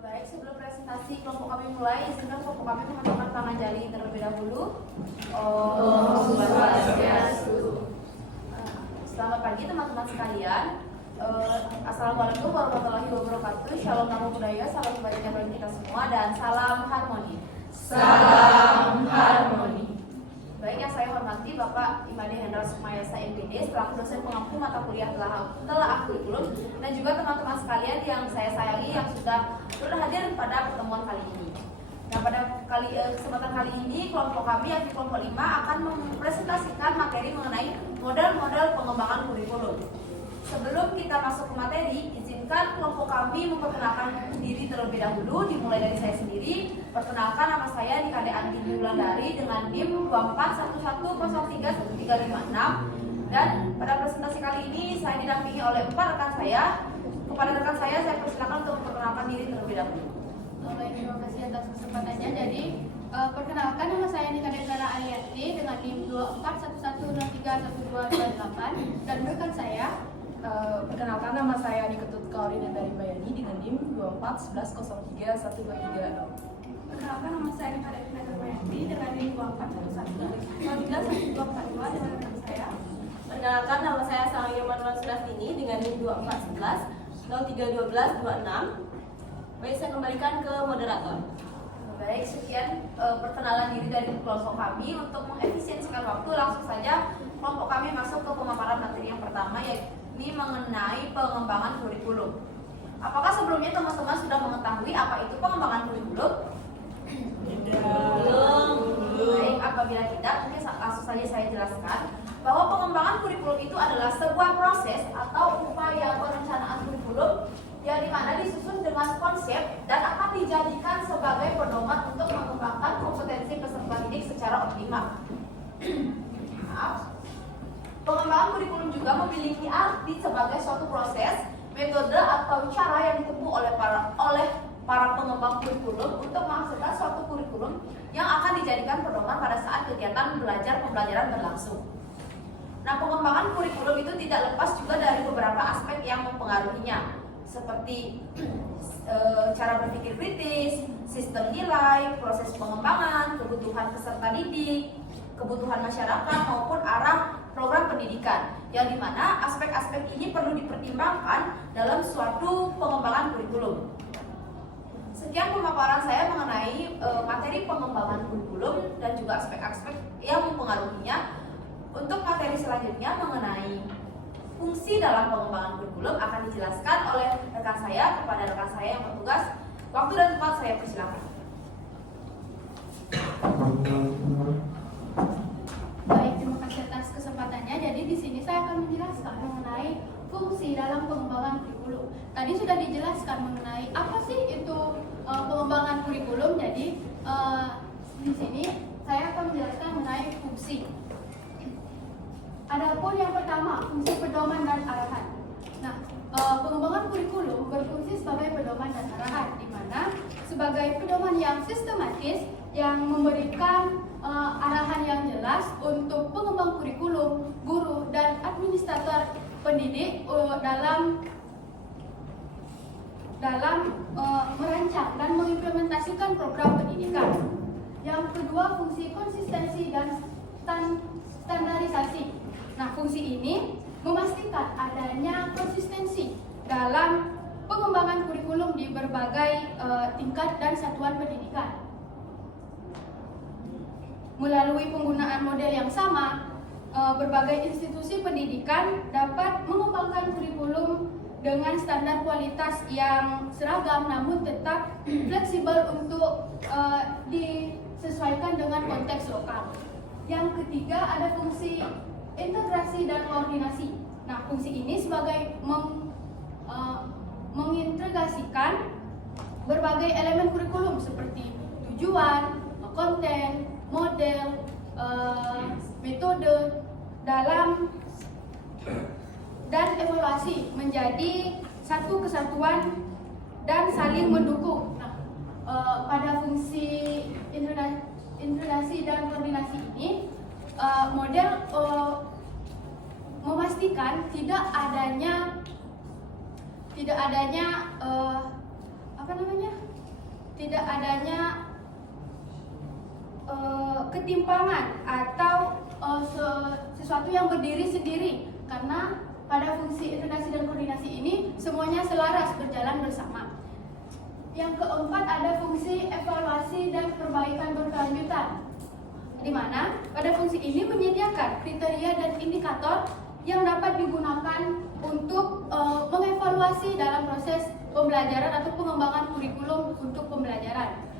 Baik, sebelum presentasi kelompok kami mulai, izinkan kelompok kami mengacungkan tangan jari terlebih dahulu. Om Swastiastu. Selamat pagi teman-teman sekalian. Assalamualaikum warahmatullahi wabarakatuh. Shalom namo buddhaya, salam kebajikan bagi kita semua dan salam harmoni. Salam harmoni. Baik, yang saya hormati Bapak Imade Hendra Sukmayasa MPD selaku dosen pengampu mata kuliah telah kurikulum, dan juga teman-teman sekalian yang saya sayangi yang sudah berhadir pada pertemuan kali ini. Nah, pada kesempatan kali ini kelompok kami yakni kelompok 5 akan mempresentasikan materi mengenai model-model pengembangan kurikulum. Sebelum kita masuk ke materi, izinkan kelompok kami memperkenalkan diri terlebih dahulu, dimulai dari saya sendiri. Perkenalkan, nama saya Nikade Andini Wulandari dengan NIM 2411031356, dan pada presentasi kali ini saya didampingi oleh 4 rekan saya. Kepada rekan saya persilakan untuk memperkenalkan diri terlebih dahulu. Baik, terima kasih atas kesempatannya. Jadi, perkenalkan, nama saya Nikade Clara Ariati dengan NIM 2411031228, dan rekan saya. Perkenalkan, nama saya Niketut Kaurina dari Bayani dengan NIM 2411031236. Perkenalkan, nama saya Nikade Clara Ariati dengan NIM 2411031242 dengan rekan saya. Perkenalkan, nama saya Sangya Manuel Sudastini dengan NIM 2411031226. Baik, saya kembalikan ke moderator. Baik, sekian perkenalan diri dari kelompok kami. Untuk mengefisiensikan waktu, langsung saja kelompok kami masuk ke pemaparan materi yang pertama, yakni mengenai pengembangan kurikulum. Apakah sebelumnya teman-teman sudah mengetahui apa itu pengembangan kurikulum? Belum. Baik, apabila tidak, mungkin langsung saja saya jelaskan bahwa pengembangan kurikulum itu adalah sebuah proses atau upaya perencanaan kurikulum yang dimana disusun dengan konsep dan akan dijadikan sebagai pedoman untuk mengembangkan kompetensi peserta didik secara optimal. Pengembangan kurikulum juga memiliki arti sebagai suatu proses, metode atau cara yang ditempuh oleh para pengembang kurikulum untuk menghasilkan suatu kurikulum yang akan dijadikan pedoman pada saat kegiatan belajar pembelajaran berlangsung. Nah, pengembangan kurikulum itu tidak lepas juga dari beberapa aspek yang mempengaruhinya, seperti cara berpikir kritis, sistem nilai, proses pengembangan, kebutuhan peserta didik, kebutuhan masyarakat maupun arah program pendidikan, yang dimana aspek-aspek ini perlu dipertimbangkan dalam suatu pengembangan kurikulum. Sekian pemaparan saya mengenai materi pengembangan kurikulum dan juga aspek-aspek yang mempengaruhinya. Untuk materi selanjutnya mengenai fungsi dalam pengembangan kurikulum akan dijelaskan oleh rekan saya kepada rekan saya yang bertugas. Waktu dan tempat saya persilakan. Baik, terima kasih atas kesempatannya. Jadi di sini saya akan menjelaskan mengenai fungsi dalam pengembangan kurikulum. Tadi sudah dijelaskan mengenai apa sih itu pengembangan kurikulum. Jadi di sini saya akan menjelaskan mengenai fungsi. Adapun yang pertama, fungsi pedoman dan arahan. Nah, pengembangan kurikulum berfungsi sebagai pedoman dan arahan, di mana sebagai pedoman yang sistematis yang memberikan arahan yang jelas untuk pengembang kurikulum, guru, dan administrator pendidik dalam merancang dan mengimplementasikan program pendidikan. Yang kedua, fungsi konsistensi dan standarisasi. Nah, fungsi ini memastikan adanya konsistensi dalam pengembangan kurikulum di berbagai tingkat dan satuan pendidikan. Melalui penggunaan model yang sama, berbagai institusi pendidikan dapat mengembangkan kurikulum dengan standar kualitas yang seragam namun tetap fleksibel untuk disesuaikan dengan konteks lokal. Yang ketiga, ada fungsi integrasi dan koordinasi. Nah, fungsi ini sebagai mengintegrasikan berbagai elemen kurikulum seperti tujuan, konten, model, metode dalam dan evaluasi menjadi satu kesatuan dan saling mendukung. Nah, pada fungsi integrasi dan koordinasi ini model memastikan tidak adanya tidak adanya ketimpangan atau sesuatu yang berdiri sendiri, karena pada fungsi integrasi dan koordinasi ini semuanya selaras berjalan bersama. Yang keempat ada fungsi evaluasi dan perbaikan berkelanjutan, di mana pada fungsi ini menyediakan kriteria dan indikator yang dapat digunakan untuk mengevaluasi dalam proses pembelajaran atau pengembangan kurikulum untuk pembelajaran.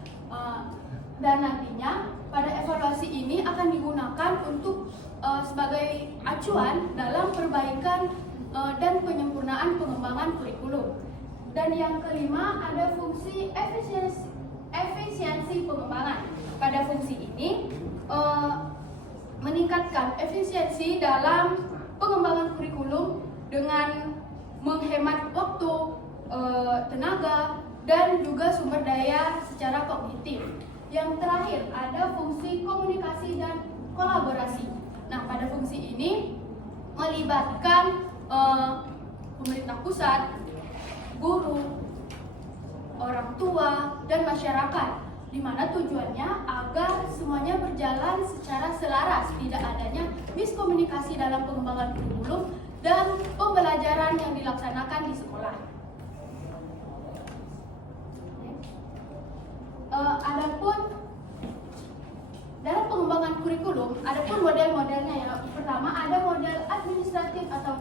Dan nantinya pada evaluasi ini akan digunakan untuk sebagai acuan dalam perbaikan dan penyempurnaan pengembangan kurikulum. Dan yang kelima ada fungsi efisiensi pengembangan. Pada fungsi ini meningkatkan efisiensi dalam pengembangan kurikulum dengan menghemat waktu, tenaga, dan juga sumber daya secara kognitif. Yang terakhir ada fungsi komunikasi dan kolaborasi. Nah, pada fungsi ini melibatkan pemerintah pusat, guru, orang tua, dan masyarakat, di mana tujuannya agar semuanya berjalan secara selaras, tidak adanya miskomunikasi dalam pengembangan kurikulum dan pembelajaran yang dilaksanakan di sekolah. Adapun dalam pengembangan kurikulum, adapun model-modelnya ya. Pertama ada model administratif atau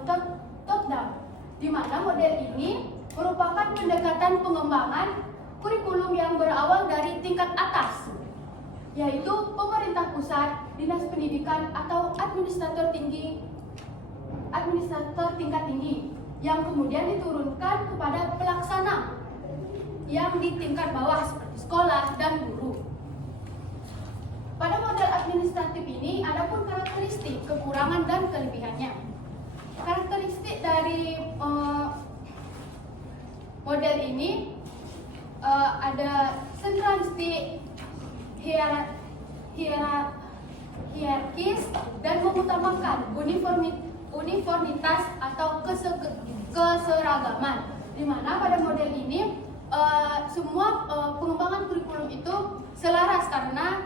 top down, di mana model ini merupakan pendekatan pengembangan kurikulum yang berawal dari tingkat atas, yaitu pemerintah pusat, dinas pendidikan atau administrator tingkat tinggi, yang kemudian diturunkan kepada pelaksana yang di tingkat bawah seperti sekolah dan guru. Pada model administratif ini ada pun karakteristik, kekurangan dan kelebihannya. Karakteristik dari model ini ada sentralistik, hierarkis, dan mengutamakan uniformitas atau keseragaman. Di mana pada model ini semua pengembangan kurikulum itu selaras karena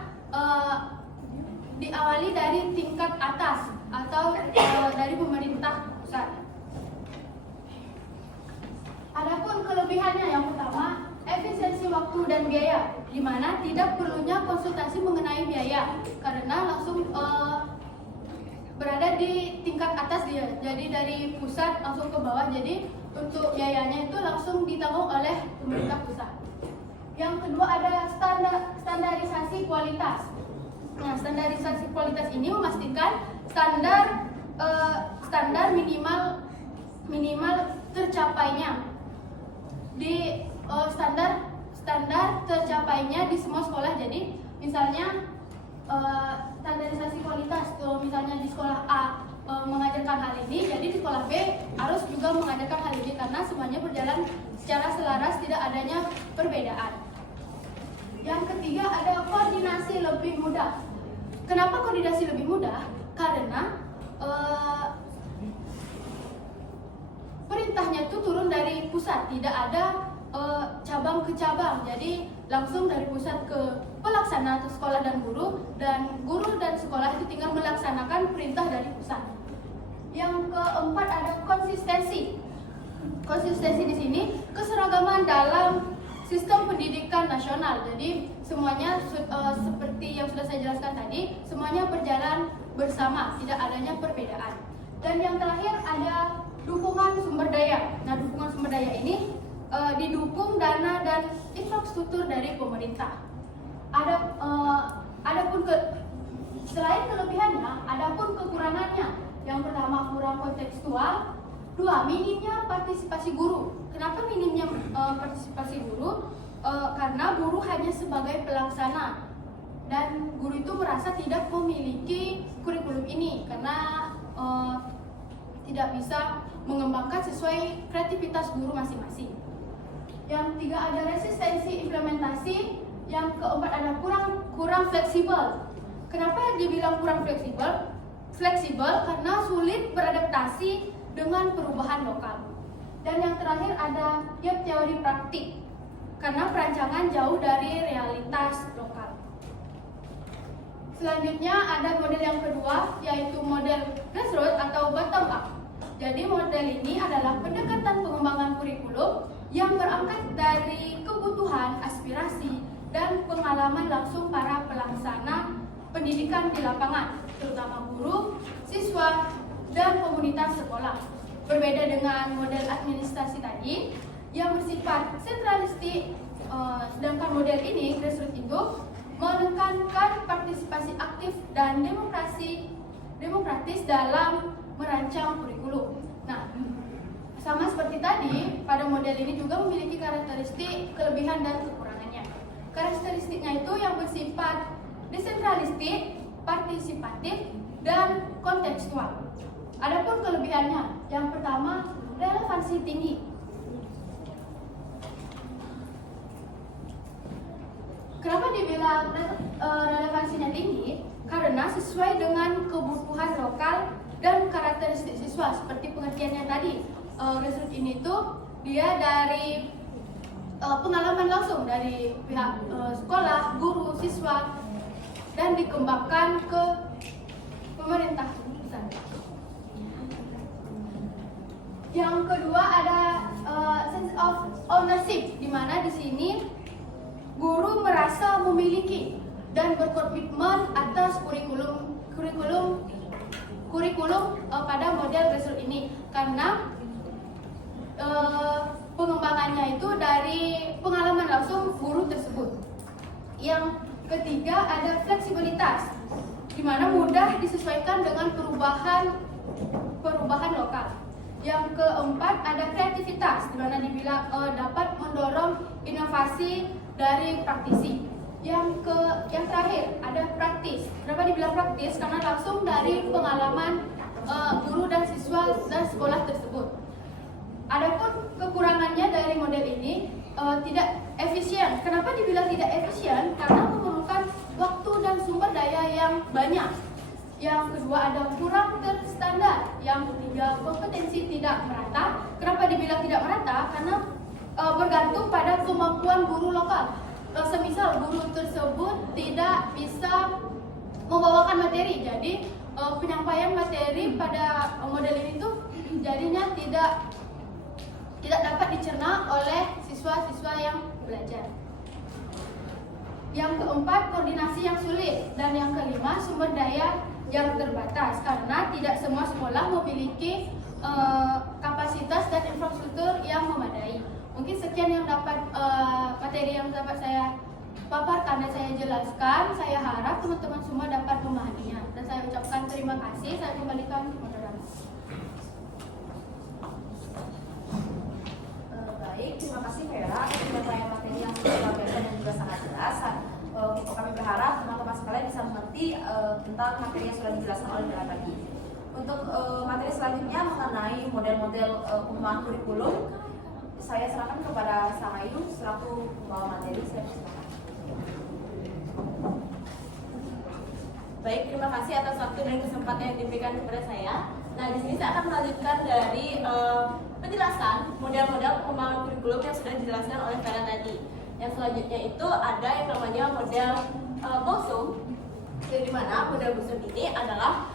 diawali dari tingkat atas atau dari pemerintah pusat. Adapun kelebihannya yang pertama, efisiensi waktu dan biaya, di mana tidak perlunya konsultasi mengenai biaya karena langsung berada di tingkat atas dia. Jadi dari pusat langsung ke bawah. Jadi untuk biayanya itu langsung ditanggung oleh pemerintah pusat. Yang kedua ada standarisasi kualitas. Nah, standarisasi kualitas ini memastikan standar minimal tercapainya di standar tercapainya di semua sekolah. Jadi misalnya standarisasi kualitas, misalnya di sekolah A mengajarkan hal ini, jadi di sekolah B harus juga mengajarkan hal ini karena semuanya berjalan secara selaras, tidak adanya perbedaan. Yang ketiga ada koordinasi lebih mudah. Kenapa koordinasi lebih mudah? Karena perintahnya itu turun dari pusat, tidak ada cabang ke cabang. Jadi langsung dari pusat ke pelaksana atau sekolah dan guru dan sekolah itu tinggal melaksanakan perintah dari pusat. Yang keempat ada konsistensi. Konsistensi di sini keseragaman dalam sistem pendidikan nasional. Jadi semuanya seperti yang sudah saya jelaskan tadi, semuanya berjalan bersama, tidak adanya perbedaan. Dan yang terakhir ada dukungan sumber daya. Nah, dukungan sumber daya ini didukung dana dan infrastruktur dari pemerintah. Selain kelebihannya, ada pun kekurangannya. Yang pertama kurang kontekstual, dua minimnya partisipasi guru. Kenapa minimnya partisipasi guru? Karena guru hanya sebagai pelaksana dan guru itu merasa tidak memiliki kurikulum ini karena tidak bisa mengembangkan sesuai kreativitas guru masing-masing. Yang tiga ada resistensi implementasi. Yang keempat ada kurang fleksibel. Kenapa dibilang kurang fleksibel? Fleksibel karena sulit beradaptasi dengan perubahan lokal. Dan yang terakhir ada gap teori praktik. karena perancangan jauh dari realitas lokal. Selanjutnya ada model yang kedua, yaitu model grassroots atau bottom up. Jadi model ini adalah pendekatan pengembangan kurikulum yang berangkat dari kebutuhan, aspirasi, dan pengalaman langsung para pelaksana pendidikan di lapangan, terutama guru, siswa, dan komunitas sekolah. Berbeda dengan model administrasi tadi yang bersifat sentralistik, sedangkan model ini, grassroots itu, menekankan partisipasi aktif dan demokratis dalam merancang kurikulum. Nah, sama seperti tadi, pada model ini juga memiliki karakteristik kelebihan dan kekurangannya. Karakteristiknya itu yang bersifat desentralistik, partisipatif, dan kontekstual. Adapun kelebihannya, yang pertama, relevansi tinggi. Kenapa dibilang relevansinya tinggi? Karena sesuai dengan kebutuhan lokal dan karakteristik siswa. Seperti pengertiannya tadi, grassroots ini tuh dia dari pengalaman langsung dari pihak sekolah, guru, siswa, dan dikembangkan ke pemerintah pusat. Yang kedua ada sense of ownership, di mana di sini guru merasa memiliki dan berkomitmen atas kurikulum pada model grassroots ini, karena pengembangannya itu dari pengalaman langsung guru tersebut. Yang ketiga ada fleksibilitas, di mana mudah disesuaikan dengan perubahan lokal. Yang keempat ada kreativitas, di mana dibilang dapat mendorong inovasi dari praktisi. Yang terakhir ada praktis. Kenapa dibilang praktis? Karena langsung dari pengalaman guru dan siswa dan sekolah tersebut. Adapun kekurangannya dari model ini tidak efisien. Kenapa dibilang tidak efisien? Karena memerlukan waktu dan sumber daya yang banyak. Yang kedua ada kurang terstandar. Yang ketiga kompetensi tidak merata. Kenapa dibilang tidak merata? Karena bergantung pada kemampuan guru lokal. Semisal guru tersebut tidak bisa membawakan materi, jadi penyampaian materi pada model ini tuh jadinya tidak dapat dicerna oleh siswa-siswa yang belajar. Yang keempat koordinasi yang sulit, dan yang kelima sumber daya yang terbatas, karena tidak semua sekolah memiliki kapasitas dan infrastruktur yang memadai. Mungkin sekian yang dapat materi yang dapat saya paparkan dan saya jelaskan. Saya harap teman-teman semua dapat memahaminya. Dan saya ucapkan terima kasih. Saya kembalikan ke moderator. Baik, terima kasih Vera atas penyampaian materi yang sangat luar biasa dan juga sangat jelas. Kami berharap teman-teman sekalian bisa mengerti tentang materi yang sudah dijelaskan oleh Vera tadi. Untuk materi selanjutnya mengenai model-model pengembangan kurikulum, saya serahkan kepada Sarayu selaku pembawa materi. Saya silakan. Baik, terima kasih atas waktu dan kesempatan yang diberikan kepada saya. Nah, di sini saya akan melanjutkan dari penjelasan model-model pengembangan kurikulum yang sudah dijelaskan oleh Vera tadi. Yang selanjutnya itu ada yang namanya model BOSUM. Jadi di mana model BOSUM ini adalah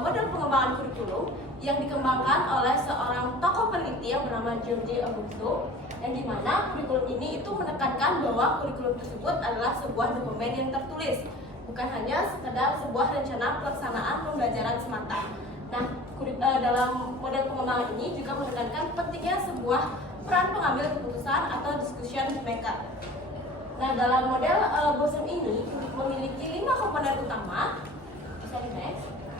model pengembangan kurikulum yang dikembangkan oleh seorang tokoh peneliti yang bernama George Augusto, yang dimana kurikulum ini itu menekankan bahwa kurikulum tersebut adalah sebuah dokumen yang tertulis, bukan hanya sekedar sebuah rencana pelaksanaan pembelajaran semata. Nah, dalam model pengembangan ini juga menekankan pentingnya sebuah peran pengambil keputusan atau discussion maker. Nah, dalam model BOSUM ini memiliki 5 komponen utama.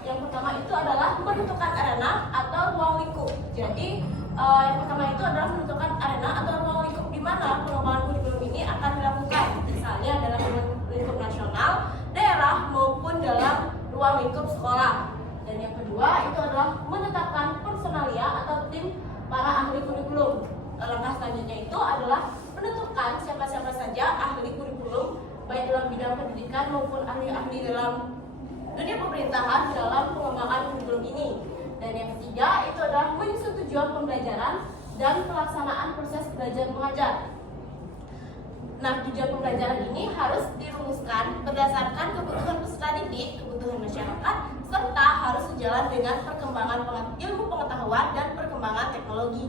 Yang pertama itu adalah menentukan arena atau ruang lingkup. Jadi yang pertama itu adalah menentukan arena atau ruang lingkup di mana pengembangan kurikulum ini akan dilakukan. Misalnya dalam lingkup nasional, daerah maupun dalam ruang lingkup sekolah. Dan yang kedua itu adalah menetapkan personalia atau tim para ahli kurikulum. Langkah selanjutnya itu adalah menentukan siapa-siapa saja ahli kurikulum baik dalam bidang pendidikan maupun ahli-ahli dalam dunia pemerintahan dalam pengembangan kurikulum ini. Dan yang ketiga itu adalah menyusun tujuan pembelajaran dan pelaksanaan proses belajar mengajar. Nah, tujuan pembelajaran ini harus dirumuskan berdasarkan kebutuhan peserta didik, kebutuhan masyarakat, serta harus sejalan dengan perkembangan ilmu pengetahuan dan perkembangan teknologi.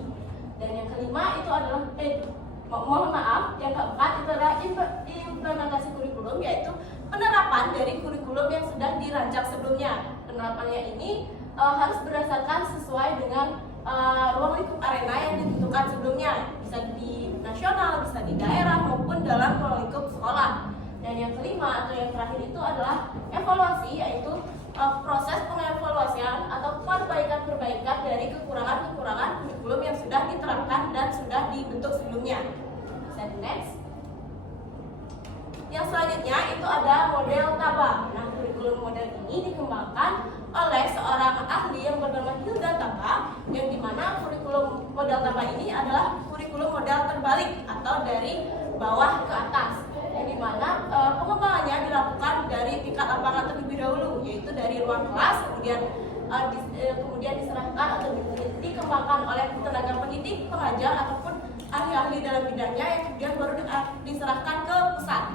Dan yang kelima itu adalah yang keempat itu adalah implementasi kurikulum, yaitu penerapan dari kurikulum yang sudah dirancang sebelumnya. Penerapannya ini harus berdasarkan sesuai dengan ruang lingkup arena yang ditentukan sebelumnya, bisa di nasional, bisa di daerah maupun dalam ruang lingkup sekolah. Dan yang kelima atau yang terakhir itu adalah evaluasi, yaitu proses pengevaluasian atau perbaikan-perbaikan dari kekurangan-kekurangan kurikulum yang sudah diterapkan dan sudah dibentuk sebelumnya. Bisa di next. Yang selanjutnya itu ada model TABA. Nah, kurikulum model ini dikembangkan oleh seorang ahli yang bernama Hilda Taba, yang dimana kurikulum model TABA ini adalah kurikulum model terbalik atau dari bawah ke atas, yang dimana pengembangannya dilakukan dari tingkat lapangan terlebih dahulu, yaitu dari ruang kelas, kemudian diserahkan atau dikembangkan oleh tenaga pendidik, pengajar ataupun ahli-ahli dalam bidangnya, yang kemudian baru diserahkan ke pusat.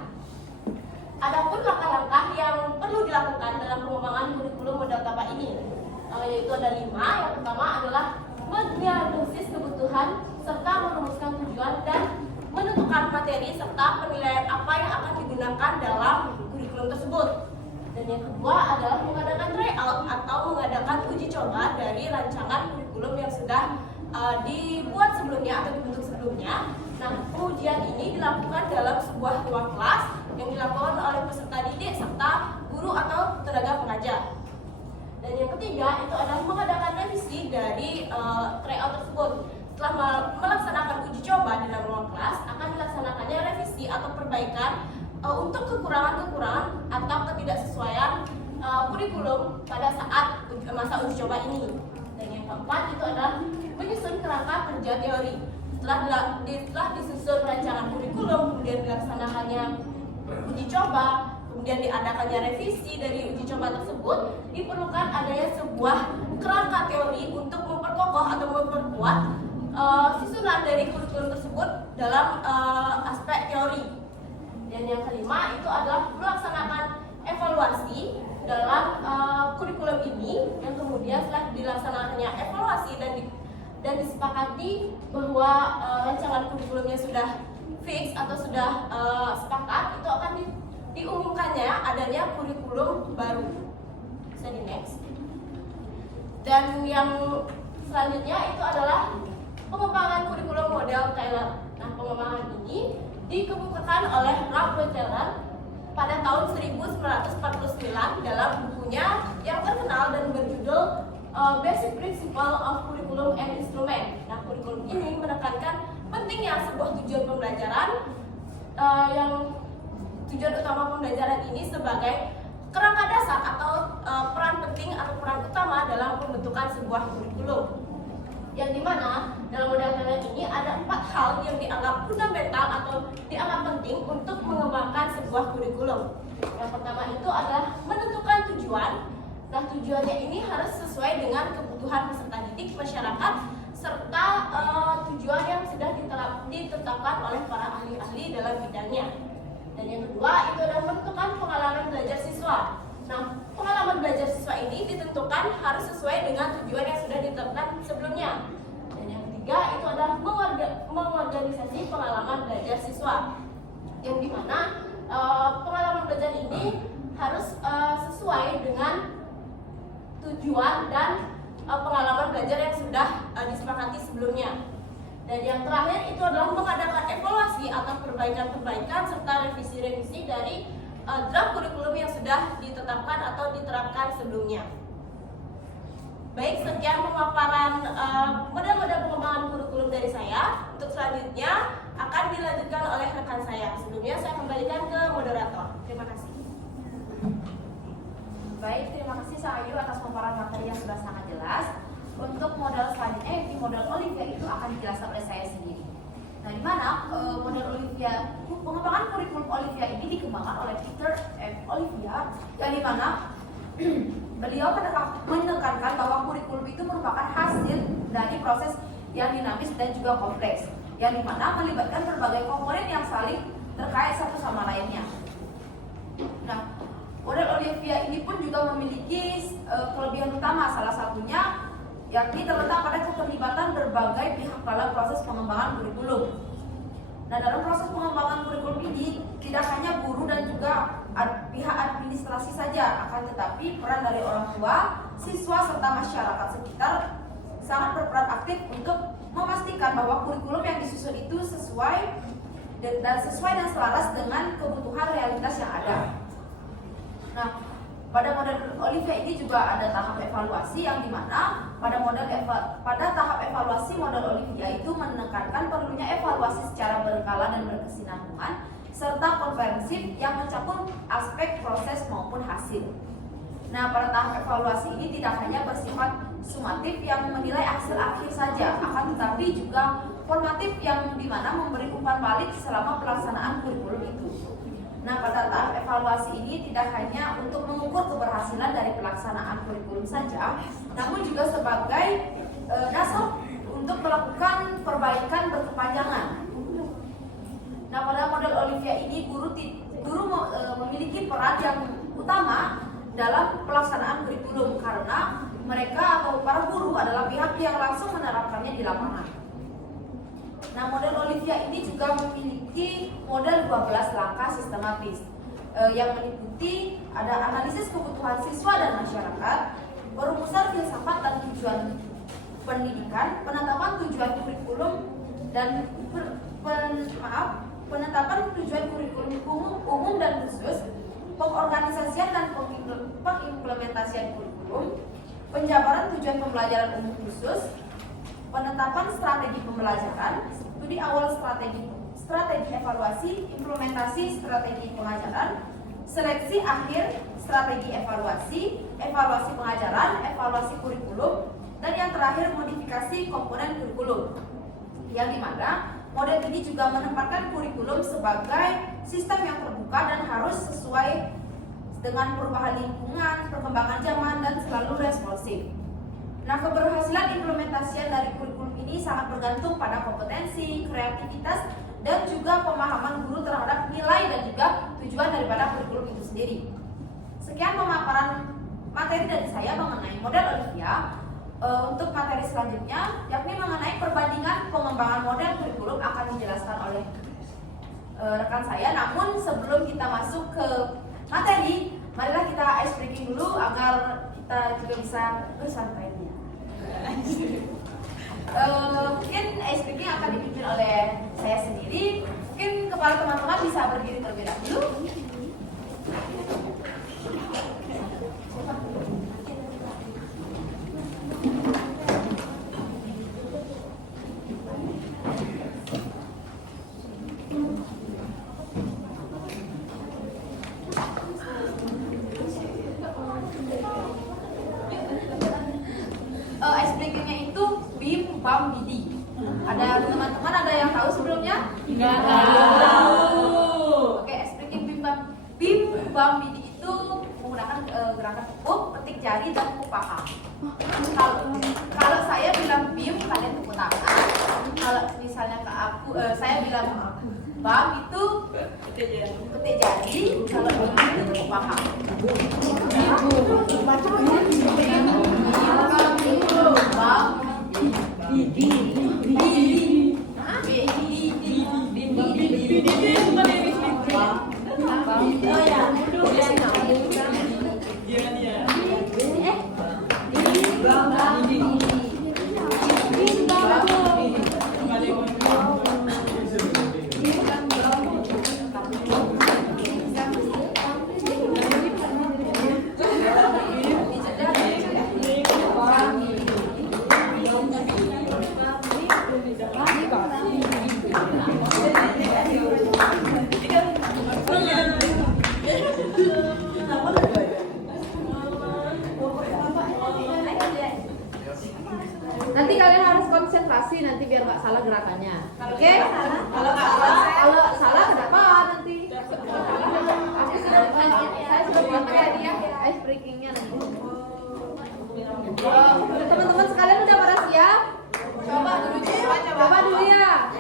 Adapun langkah-langkah yang perlu dilakukan dalam pengembangan kurikulum model TABA ini, yaitu ada 5. Yang pertama adalah mendiagnosis kebutuhan serta merumuskan tujuan dan menentukan materi serta penilaian apa yang akan digunakan dalam kurikulum tersebut. Dan yang kedua adalah mengadakan tryout atau mengadakan uji coba dari rancangan kurikulum yang sudah dibuat sebelumnya atau dibentuk sebelumnya. Nah, pengujian ini dilakukan dalam sebuah ruang kelas yang dilakukan oleh peserta didik serta guru atau tenaga pengajar. Dan yang ketiga itu adalah mengadakan revisi dari tryout tersebut. Setelah melaksanakan uji coba dalam ruang kelas, akan dilaksanakannya revisi atau perbaikan untuk kekurangan-kekurangan atau ketidaksesuaian kurikulum pada saat masa uji coba ini. Dan yang keempat itu adalah menyusun kerangka kerja teori. Setelah disusun rancangan kurikulum, kemudian dilaksanakannya uji coba, kemudian diadakannya revisi dari uji coba tersebut, diperlukan adanya sebuah kerangka teori untuk memperkokoh atau memperkuat susunan dari kurikulum tersebut dalam aspek teori. Dan yang kelima itu adalah melaksanakan evaluasi dalam kurikulum ini, yang kemudian setelah dilaksanakannya evaluasi dan disepakati bahwa rancangan kurikulumnya sudah fix atau sudah sepakat, itu akan diumumkannya adanya kurikulum baru. Bisa di next. Dan yang selanjutnya itu adalah pengembangan kurikulum model Taylor. Nah, pengembangan ini dikemukakan oleh Ralph Taylor pada tahun 1949 dalam bukunya yang terkenal dan berjudul Basic Principle of Curriculum and Instrument. Nah, kurikulum ini menekankan pentingnya sebuah tujuan pembelajaran yang tujuan utama pembelajaran ini sebagai kerangka dasar atau peran penting atau peran utama dalam pembentukan sebuah kurikulum. Yang dimana dalam model Taylor ini ada 4 hal yang dianggap fundamental atau dianggap penting untuk mengembangkan sebuah kurikulum. Yang pertama itu adalah menentukan tujuan. Nah, tujuannya ini harus sesuai dengan kebutuhan peserta didik, masyarakat, serta tujuan yang sudah ditetapkan oleh para ahli-ahli dalam bidangnya. Dan yang kedua itu adalah menentukan pengalaman belajar siswa. Nah, pengalaman belajar siswa ini ditentukan harus sesuai dengan tujuan yang sudah ditetapkan sebelumnya. Dan yang ketiga itu adalah mengorganisasi pengalaman belajar siswa, yang dimana pengalaman belajar ini harus sesuai dengan tujuan dan pengalaman belajar yang sudah disepakati sebelumnya. Dan yang terakhir itu adalah mengadakan evaluasi atau perbaikan-perbaikan serta revisi-revisi dari draft kurikulum yang sudah ditetapkan atau diterapkan sebelumnya. Baik, sekian pemaparan model-model pengembangan kurikulum dari saya. Untuk selanjutnya akan dilanjutkan oleh rekan saya. Sebelumnya saya kembalikan ke moderator. Terima kasih. Baik, terima kasih Sayu atas pemaparan materi yang sudah sangat jelas. Untuk model selanjutnya, di model Olivia itu akan dijelaskan oleh saya sendiri. Nah, di mana model Olivia, pengembangan kurikulum Olivia ini dikembangkan oleh Peter F. Olivia, yang di mana beliau menekankan bahwa kurikulum itu merupakan hasil dari proses yang dinamis dan juga kompleks, yang di mana melibatkan berbagai komponen yang saling terkait satu sama lainnya. Nah, model Olivia ini pun juga memiliki kelebihan utama, salah satunya yakni terletak pada keterlibatan berbagai pihak dalam proses pengembangan kurikulum. Nah, dalam proses pengembangan kurikulum ini tidak hanya guru dan juga pihak administrasi saja, akan tetapi peran dari orang tua, siswa serta masyarakat sekitar sangat berperan aktif untuk memastikan bahwa kurikulum yang disusun itu sesuai dan selaras dengan kebutuhan realitas yang ada. Nah, pada model Olivia ini juga ada tahap evaluasi yang dimana pada tahap evaluasi model Olivia itu menekankan perlunya evaluasi secara berkala dan berkesinambungan serta komprehensif yang mencakup aspek proses maupun hasil. Nah, pada tahap evaluasi ini tidak hanya bersifat sumatif yang menilai hasil akhir saja, akan tetapi juga formatif yang dimana memberi umpan balik selama pelaksanaan kurikulum itu. Nah, pada tahap evaluasi ini tidak hanya untuk mengukur keberhasilan dari pelaksanaan kurikulum saja, namun juga sebagai dasar untuk melakukan perbaikan berkepanjangan. Nah, pada model Olivia ini guru memiliki peran yang utama dalam pelaksanaan kurikulum karena mereka atau para guru adalah pihak yang langsung menerapkannya di lapangan. Nah, model Olivia ini juga memiliki model 12 langkah sistematis yang meliputi ada analisis kebutuhan siswa dan masyarakat, perumusan filsafat dan tujuan pendidikan, penetapan tujuan kurikulum dan penetapan tujuan kurikulum umum dan khusus, pengorganisasian dan pengimplementasian kurikulum, penjabaran tujuan pembelajaran umum khusus, penetapan strategi pembelajaran, studi awal strategi evaluasi, implementasi strategi pengajaran, seleksi akhir strategi evaluasi, evaluasi pengajaran, evaluasi kurikulum, dan yang terakhir modifikasi komponen kurikulum. Yang dimana model ini juga menempatkan kurikulum sebagai sistem yang terbuka dan harus sesuai dengan perubahan lingkungan, perkembangan zaman, dan selalu responsif. Nah, keberhasilan implementasian dari kurikulum ini sangat bergantung pada kompetensi, kreativitas, dan juga pemahaman guru terhadap nilai dan juga tujuan daripada kurikulum itu sendiri. Sekian pemaparan materi dari saya mengenai model Olivia. Untuk materi selanjutnya, yakni mengenai perbandingan pengembangan model kurikulum akan dijelaskan oleh rekan saya. Namun sebelum kita masuk ke materi, marilah kita ice breaking dulu agar kita juga bisa bersantai. Mungkin ice breaking akan dipimpin oleh saya sendiri. Mungkin kepala teman-teman bisa berdiri terlebih dahulu. Ice breakingnya itu BIM, BAM, BIDI. Ada teman-teman ada yang tahu sebelumnya? Nggak tahu. Oke, ice breaking BIM, BAM, BIDI itu menggunakan gerakan tepuk, petik jari, dan tepuk paha. Kalau saya bilang BIM, kalian tepuk tangan. Kalau misalnya ke aku, saya bilang BAM itu petik jari, kalau BIDI itu tepuk paha. Nanti kalian harus konsentrasi nanti biar nggak salah gerakannya. Oke? Kalau salah kenapa nanti? Saya sudah pakai dia ice breakingnya nanti. Teman-teman sekalian udah pada siap? Coba dulu ya.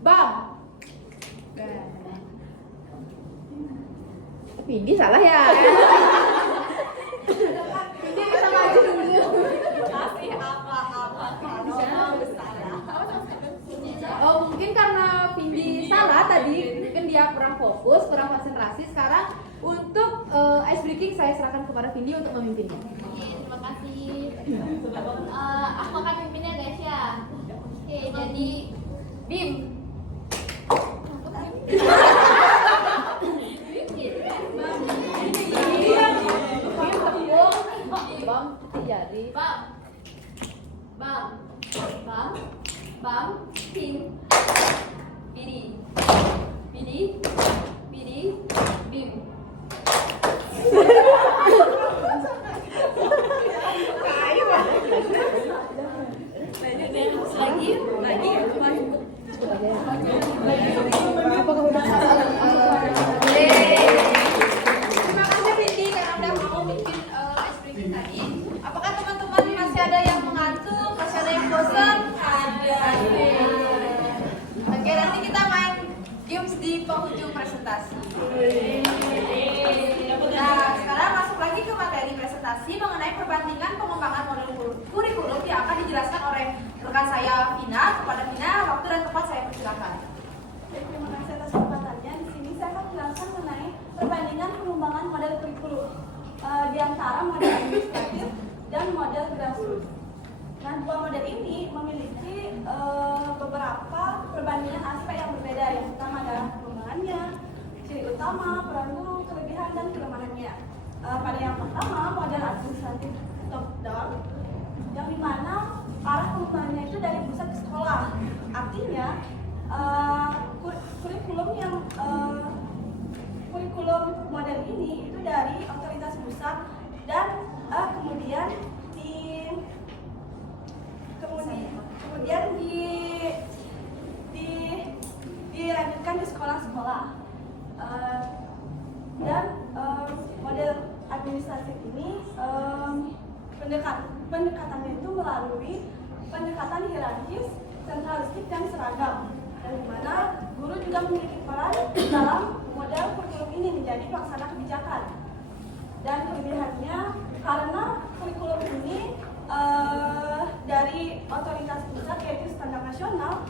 Bam. Vindi salah ya. Vindi kita maju dulu. Kasih apa-apa kalau salah. Oh, mungkin karena Vindi salah tadi, mungkin dia kurang fokus, kurang konsentrasi. Sekarang untuk ice breaking saya serahkan kepada Vindi untuk memimpinnya. Oke, terima kasih. Aku akan pimpinnya guys ya. Oke, jadi Bim. Bam, jadi. Bam. Bam. Bam. Bam. Bim. Bidi. Bidi. Bidi. Bim. Lagi ya, Apakah udah Terima kasih Vindi karena udah mau bikin ice breaking tadi. Apakah teman-teman masih ada yang mengantuk, masih ada yang bosan? Ada. Oke, nanti kita main games di penghujung presentasi. Nah, sekarang masuk lagi ke materi presentasi mengenai perbandingan pengembangan model kurikulum yang akan dijelaskan oleh rekan saya Vina. Kepada Vina, waktu dan tempat saya persilakan. Terima kasih atas kesempatannya. Di sini saya akan menjelaskan mengenai perbandingan pengembangan model kurikulum di antara model administratif dan model grassroots. Nah, dua model ini memiliki beberapa perbandingan aspek yang berbeda. Yang pertama adalah pengembangannya, ciri utama, peran guru, kelebihan dan kelemahannya. Pada yang pertama, model administratif top down, yang dimana arah pengembangannya itu dari pusat ke sekolah. Artinya kurikulum model ini itu dari otoritas pusat dan kemudian dilanjutkan di sekolah-sekolah. Dan model administratif ini pendekatannya itu melalui pendekatan hierarkis, sentralistik dan seragam, dan di mana guru juga memiliki peran dalam model kurikulum ini menjadi pelaksana kebijakan. Dan kelebihannya karena kurikulum ini dari otoritas pusat yaitu standar nasional,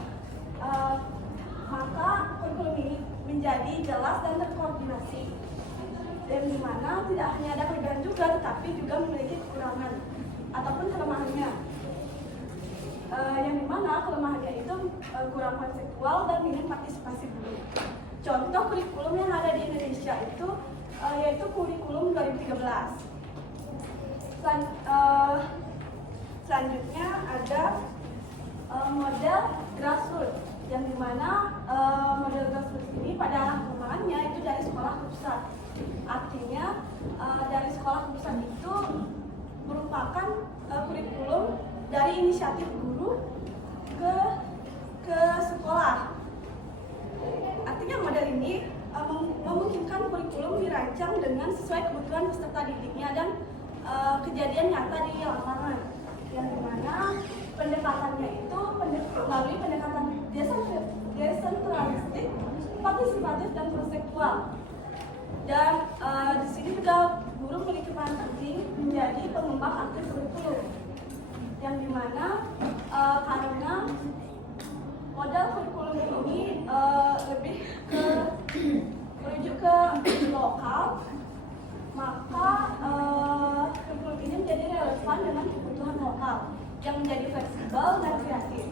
maka kurikulum ini menjadi jelas dan terkoordinasi. Dan di mana tidak hanya ada kelebihan juga, tetapi juga memiliki kekurangan ataupun kelemahannya. Yang dimana kelemahannya itu kurang konseptual dan minim partisipasi guru. Contoh kurikulum yang ada di Indonesia itu yaitu kurikulum 2013. Selanjutnya ada model grassroots, yang dimana model grassroots ini pada arah pengembangannya itu dari sekolah ke pusat. Artinya dari sekolah ke pusat itu merupakan kurikulum dari inisiatif guru ke sekolah. Artinya model ini memungkinkan kurikulum dirancang dengan sesuai kebutuhan peserta didiknya dan kejadian nyata di lapangan, yang dimana pendekatannya itu melalui pendekatan desentralistik, partisipatif dan konseptual. Dan di sini juga guru memiliki peran penting menjadi pengembang aktif kurikulum, yang dimana karena model kurikulum ini lebih merujuk ke lokal, maka kurikulum ini menjadi relevan dengan kebutuhan lokal yang menjadi fleksibel dan kreatif.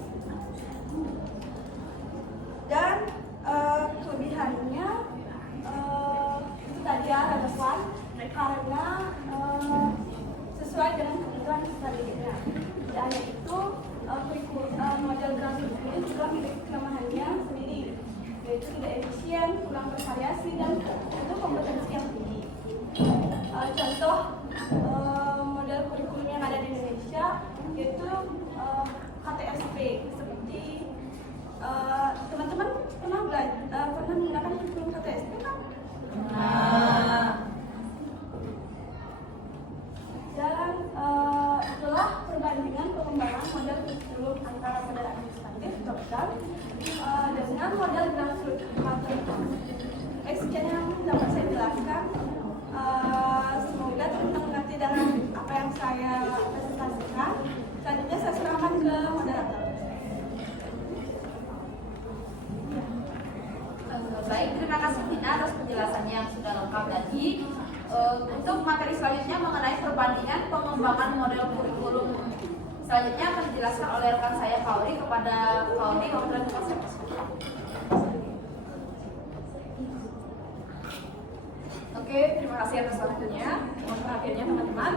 Dan kelebihannya itu tadi ya, relevan karena sesuai dengan kebutuhan peserta didiknya. Tidak hanya itu, model grassroots ini juga memiliki kelemahannya sendiri, yaitu tidak efisien, kurang bervariasi, dan butuh kompetensi yang tinggi. Contoh model kurikulum yang ada di Indonesia yaitu KTSP. Seperti teman-teman pernah menggunakan kurikulum KTSP kan? Dan itulah perbandingan pengembangan model kurikulum antara model administratif top down dengan pengembangan model grassroots pattern. Sekian yang dapat saya jelaskan. Semoga teman-teman mengerti dengan apa yang saya presentasikan. Selanjutnya saya serahkan ke moderator. Baik, terima kasih Tina atas penjelasannya yang sudah lengkap tadi. Untuk materi selanjutnya mengenai perbandingan pengembangan model kurikulum. Selanjutnya akan dijelaskan oleh rekan saya Kauri. Kepada Kauri, kamu berbuka saya. Oke, terima kasih atas waktunya. Mohon perhatiannya teman-teman.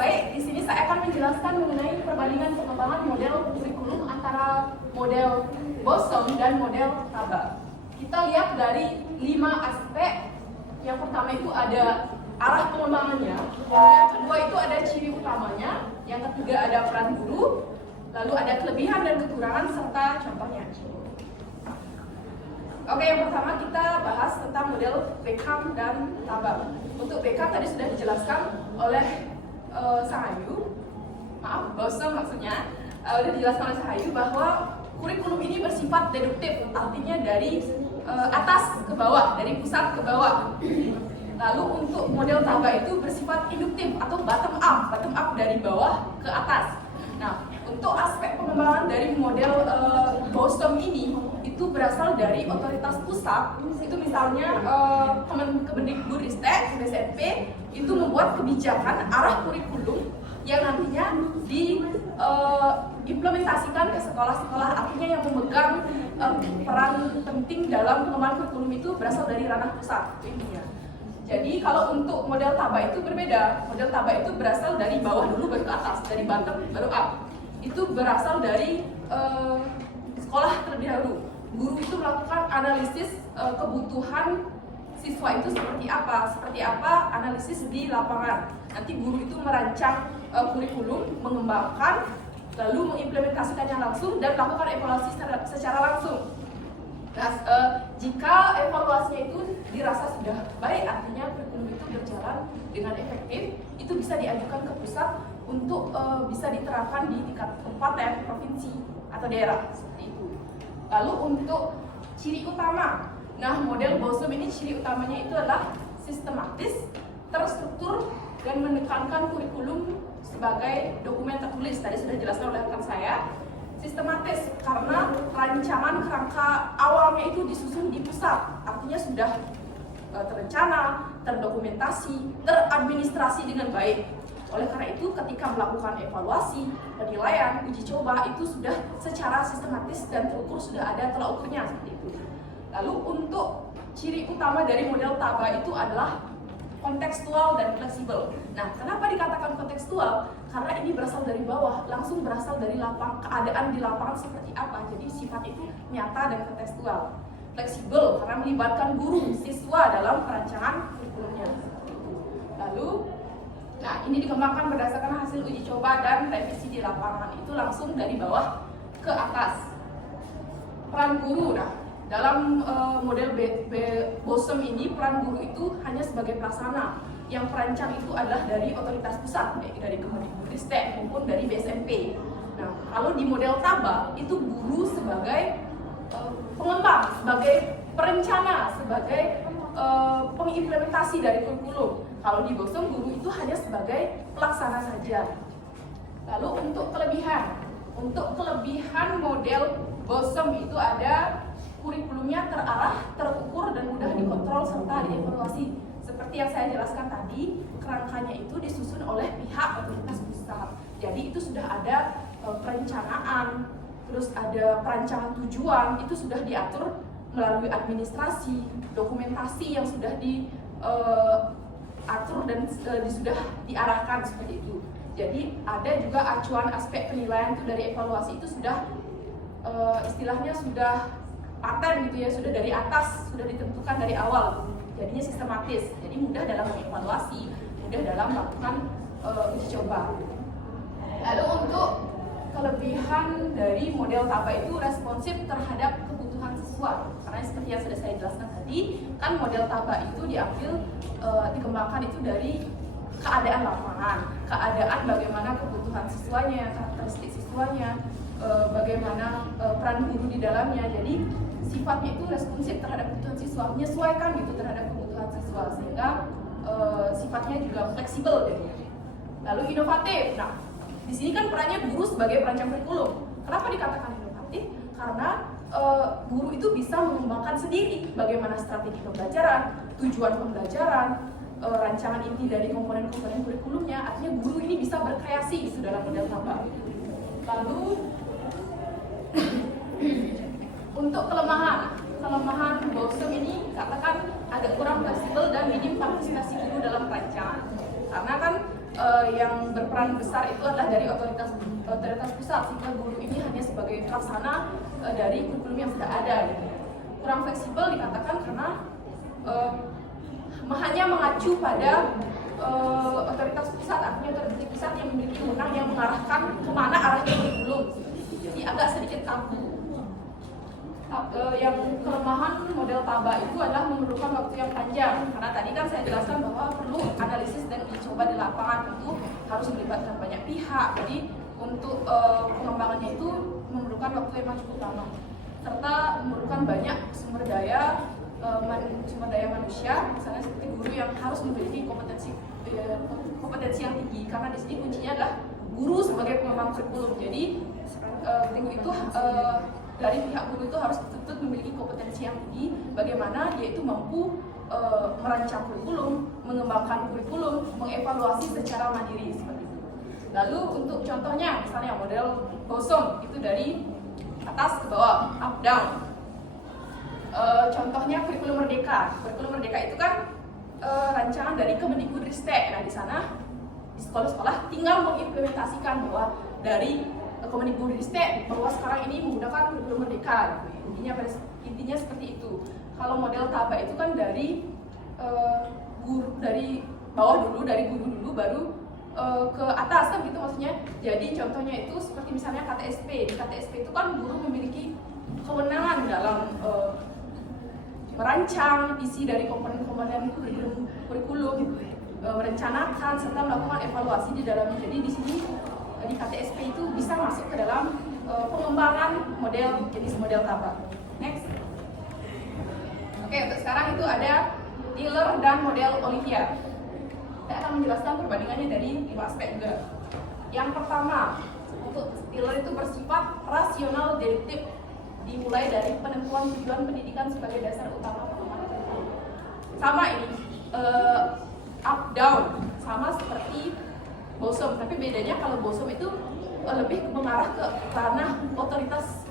Baik, di sini saya akan menjelaskan mengenai perbandingan pengembangan model kurikulum antara model Bosom dan model Taba. Kita lihat dari 5 aspek. Yang pertama itu ada arah pengembangannya, yang kedua itu ada ciri utamanya, yang ketiga ada peran guru, lalu ada kelebihan dan kekurangan serta contohnya. Oke, yang pertama kita bahas tentang model Beckham dan Taba. Untuk Beckham tadi sudah dijelaskan oleh Sahayu, Bosom maksudnya, sudah dijelaskan oleh Sahayu bahwa kurikulum ini bersifat deduktif, artinya dari atas ke bawah, dari pusat ke bawah. Lalu untuk model Taba itu bersifat induktif atau bottom up dari bawah ke atas. Nah, untuk aspek pengembangan dari model Bosom ini itu berasal dari otoritas pusat. Itu misalnya Kemendikbudristek BSNP itu membuat kebijakan arah kurikulum yang nantinya diimplementasikan ke sekolah-sekolah. Artinya yang memegang peran penting dalam pengembangan kurikulum itu berasal dari ranah pusat intinya. Jadi kalau untuk model Taba itu berbeda. Model Taba itu berasal dari bawah dulu baru ke atas, dari bottom baru up. Itu berasal dari sekolah terlebih dahulu. Guru itu melakukan analisis kebutuhan siswa itu seperti apa analisis di lapangan. Nanti guru itu merancang kurikulum, mengembangkan, lalu mengimplementasikannya langsung dan melakukan evaluasi secara langsung. Nah, jika evaluasinya itu dirasa sudah baik, artinya kurikulum itu berjalan dengan efektif, itu bisa diajukan ke pusat untuk bisa diterapkan di tingkat kabupaten, provinsi, atau daerah seperti itu. Lalu untuk ciri utama, nah model Bosom ini ciri utamanya itu adalah sistematis, terstruktur, dan menekankan kurikulum sebagai dokumen tertulis. Tadi sudah dijelaskan oleh rekan saya. Sistematis karena rancangan kerangka awalnya itu disusun di pusat, artinya sudah terencana, terdokumentasi, teradministrasi dengan baik. Oleh karena itu ketika melakukan evaluasi, penilaian, uji coba itu sudah secara sistematis dan terukur, sudah ada tolak ukurnya seperti itu. Lalu untuk ciri utama dari model Taba itu adalah kontekstual dan fleksibel. Nah, kenapa dikatakan kontekstual? Karena ini berasal dari bawah, langsung berasal dari keadaan di lapangan seperti apa. Jadi sifat itu nyata dan kontekstual. Fleksibel karena melibatkan guru, siswa dalam perancangan kurikulumnya. Lalu, nah ini dikembangkan berdasarkan hasil uji coba dan revisi di lapangan. Itu langsung dari bawah ke atas. Peran guru, nah dalam model Bosom ini peran guru itu hanya sebagai pelaksana. Yang perancang itu adalah dari otoritas pusat, baik dari Kemendikbudristek maupun dari BSNP. Nah, kalau di model Taba itu guru sebagai pengembang, sebagai perencana, sebagai pengimplementasi dari kurikulum. Kalau di Bosom guru itu hanya sebagai pelaksana saja. Lalu untuk kelebihan model Bosom itu ada kurikulumnya terarah, terukur, dan mudah dikontrol serta dievaluasi. Seperti yang saya jelaskan tadi, kerangkanya itu disusun oleh pihak otoritas pusat. Jadi itu sudah ada perencanaan, terus ada perancangan tujuan, itu sudah diatur melalui administrasi, dokumentasi yang sudah diatur dan sudah diarahkan seperti itu. Jadi ada juga acuan aspek penilaian itu dari evaluasi itu sudah istilahnya sudah paten gitu ya, sudah dari atas, sudah ditentukan dari awal. Jadinya sistematis, jadi mudah dalam mengevaluasi, mudah dalam melakukan uji coba. Lalu untuk kelebihan dari model Taba itu responsif terhadap kebutuhan siswa. Karena seperti yang sudah saya jelaskan tadi, kan model Taba itu dikembangkan itu dari keadaan lapangan, keadaan bagaimana kebutuhan siswanya, karakteristik siswanya, bagaimana peran guru di dalamnya. Jadi sifatnya itu responsif terhadap kebutuhan siswa, menyesuaikan gitu terhadap kebutuhan siswa, sehingga sifatnya juga fleksibel gitu. Lalu inovatif. Nah, di sini kan perannya guru sebagai perancang kurikulum. Kenapa dikatakan inovatif? Karena guru itu bisa mengembangkan sendiri bagaimana strategi pembelajaran, tujuan pembelajaran, rancangan inti dari komponen-komponen kurikulumnya. Artinya guru ini bisa berkreasi gitu dalam model tambah. Lalu untuk kelemahan BOSEM ini katakan agak kurang fleksibel dan minim partisipasi guru dalam perancangan. Karena kan yang berperan besar itu adalah dari otoritas pusat, sehingga guru ini hanya sebagai pelaksana dari kurikulum yang sudah ada. Gitu. Kurang fleksibel dikatakan karena hanya mengacu pada otoritas pusat, artinya otoritas pusat yang memiliki wewenang yang mengarahkan kemana arahnya kurikulum. Jadi agak sedikit kaku. Yang kelemahan model TABA itu adalah memerlukan waktu yang panjang, karena tadi kan saya jelaskan bahwa perlu analisis dan uji coba di lapangan, itu harus melibatkan banyak pihak. Jadi untuk pengembangannya itu memerlukan waktu yang cukup lama, serta memerlukan banyak sumber daya manusia, misalnya seperti guru yang harus memiliki kompetensi yang tinggi, karena di sini kuncinya adalah guru sebagai pengembang kurikulum. Jadi guru itu dari pihak guru itu harus betul-betul memiliki kompetensi yang tinggi, bagaimana dia itu mampu merancang kurikulum, mengembangkan kurikulum, mengevaluasi secara mandiri seperti itu. Lalu untuk contohnya, misalnya model BOSEM itu dari atas ke bawah, up down. Contohnya kurikulum merdeka. Kurikulum merdeka itu kan rancangan dari Kemendikbudristek. Nah, di sana di sekolah-sekolah tinggal mengimplementasikan bahwa dari Kemendikbudristek bahwa sekarang ini menggunakan kurikulum merdeka. Intinya seperti itu. Kalau model TABA itu kan dari guru, dari bawah dulu, dari guru dulu baru ke atas kan gitu maksudnya. Jadi contohnya itu seperti misalnya KTSP. Di KTSP itu kan guru memiliki kewenangan dalam merancang isi dari komponen-komponen kurikulum, merencanakan serta melakukan evaluasi di dalamnya. Jadi di sini di KTSP itu bisa masuk ke dalam pengembangan jenis model TABA. Next. Oke, untuk sekarang itu ada Tiller dan model Olivia. Saya akan menjelaskan perbandingannya dari 5 aspek juga. Yang pertama, untuk Tiller itu bersifat rasional deduktif, dimulai dari penentuan tujuan pendidikan sebagai dasar utama pengembangan kurikulum. Sama ini, up down, sama seperti BOSEM, tapi bedanya kalau BOSEM itu lebih mengarah ke ranah otoritas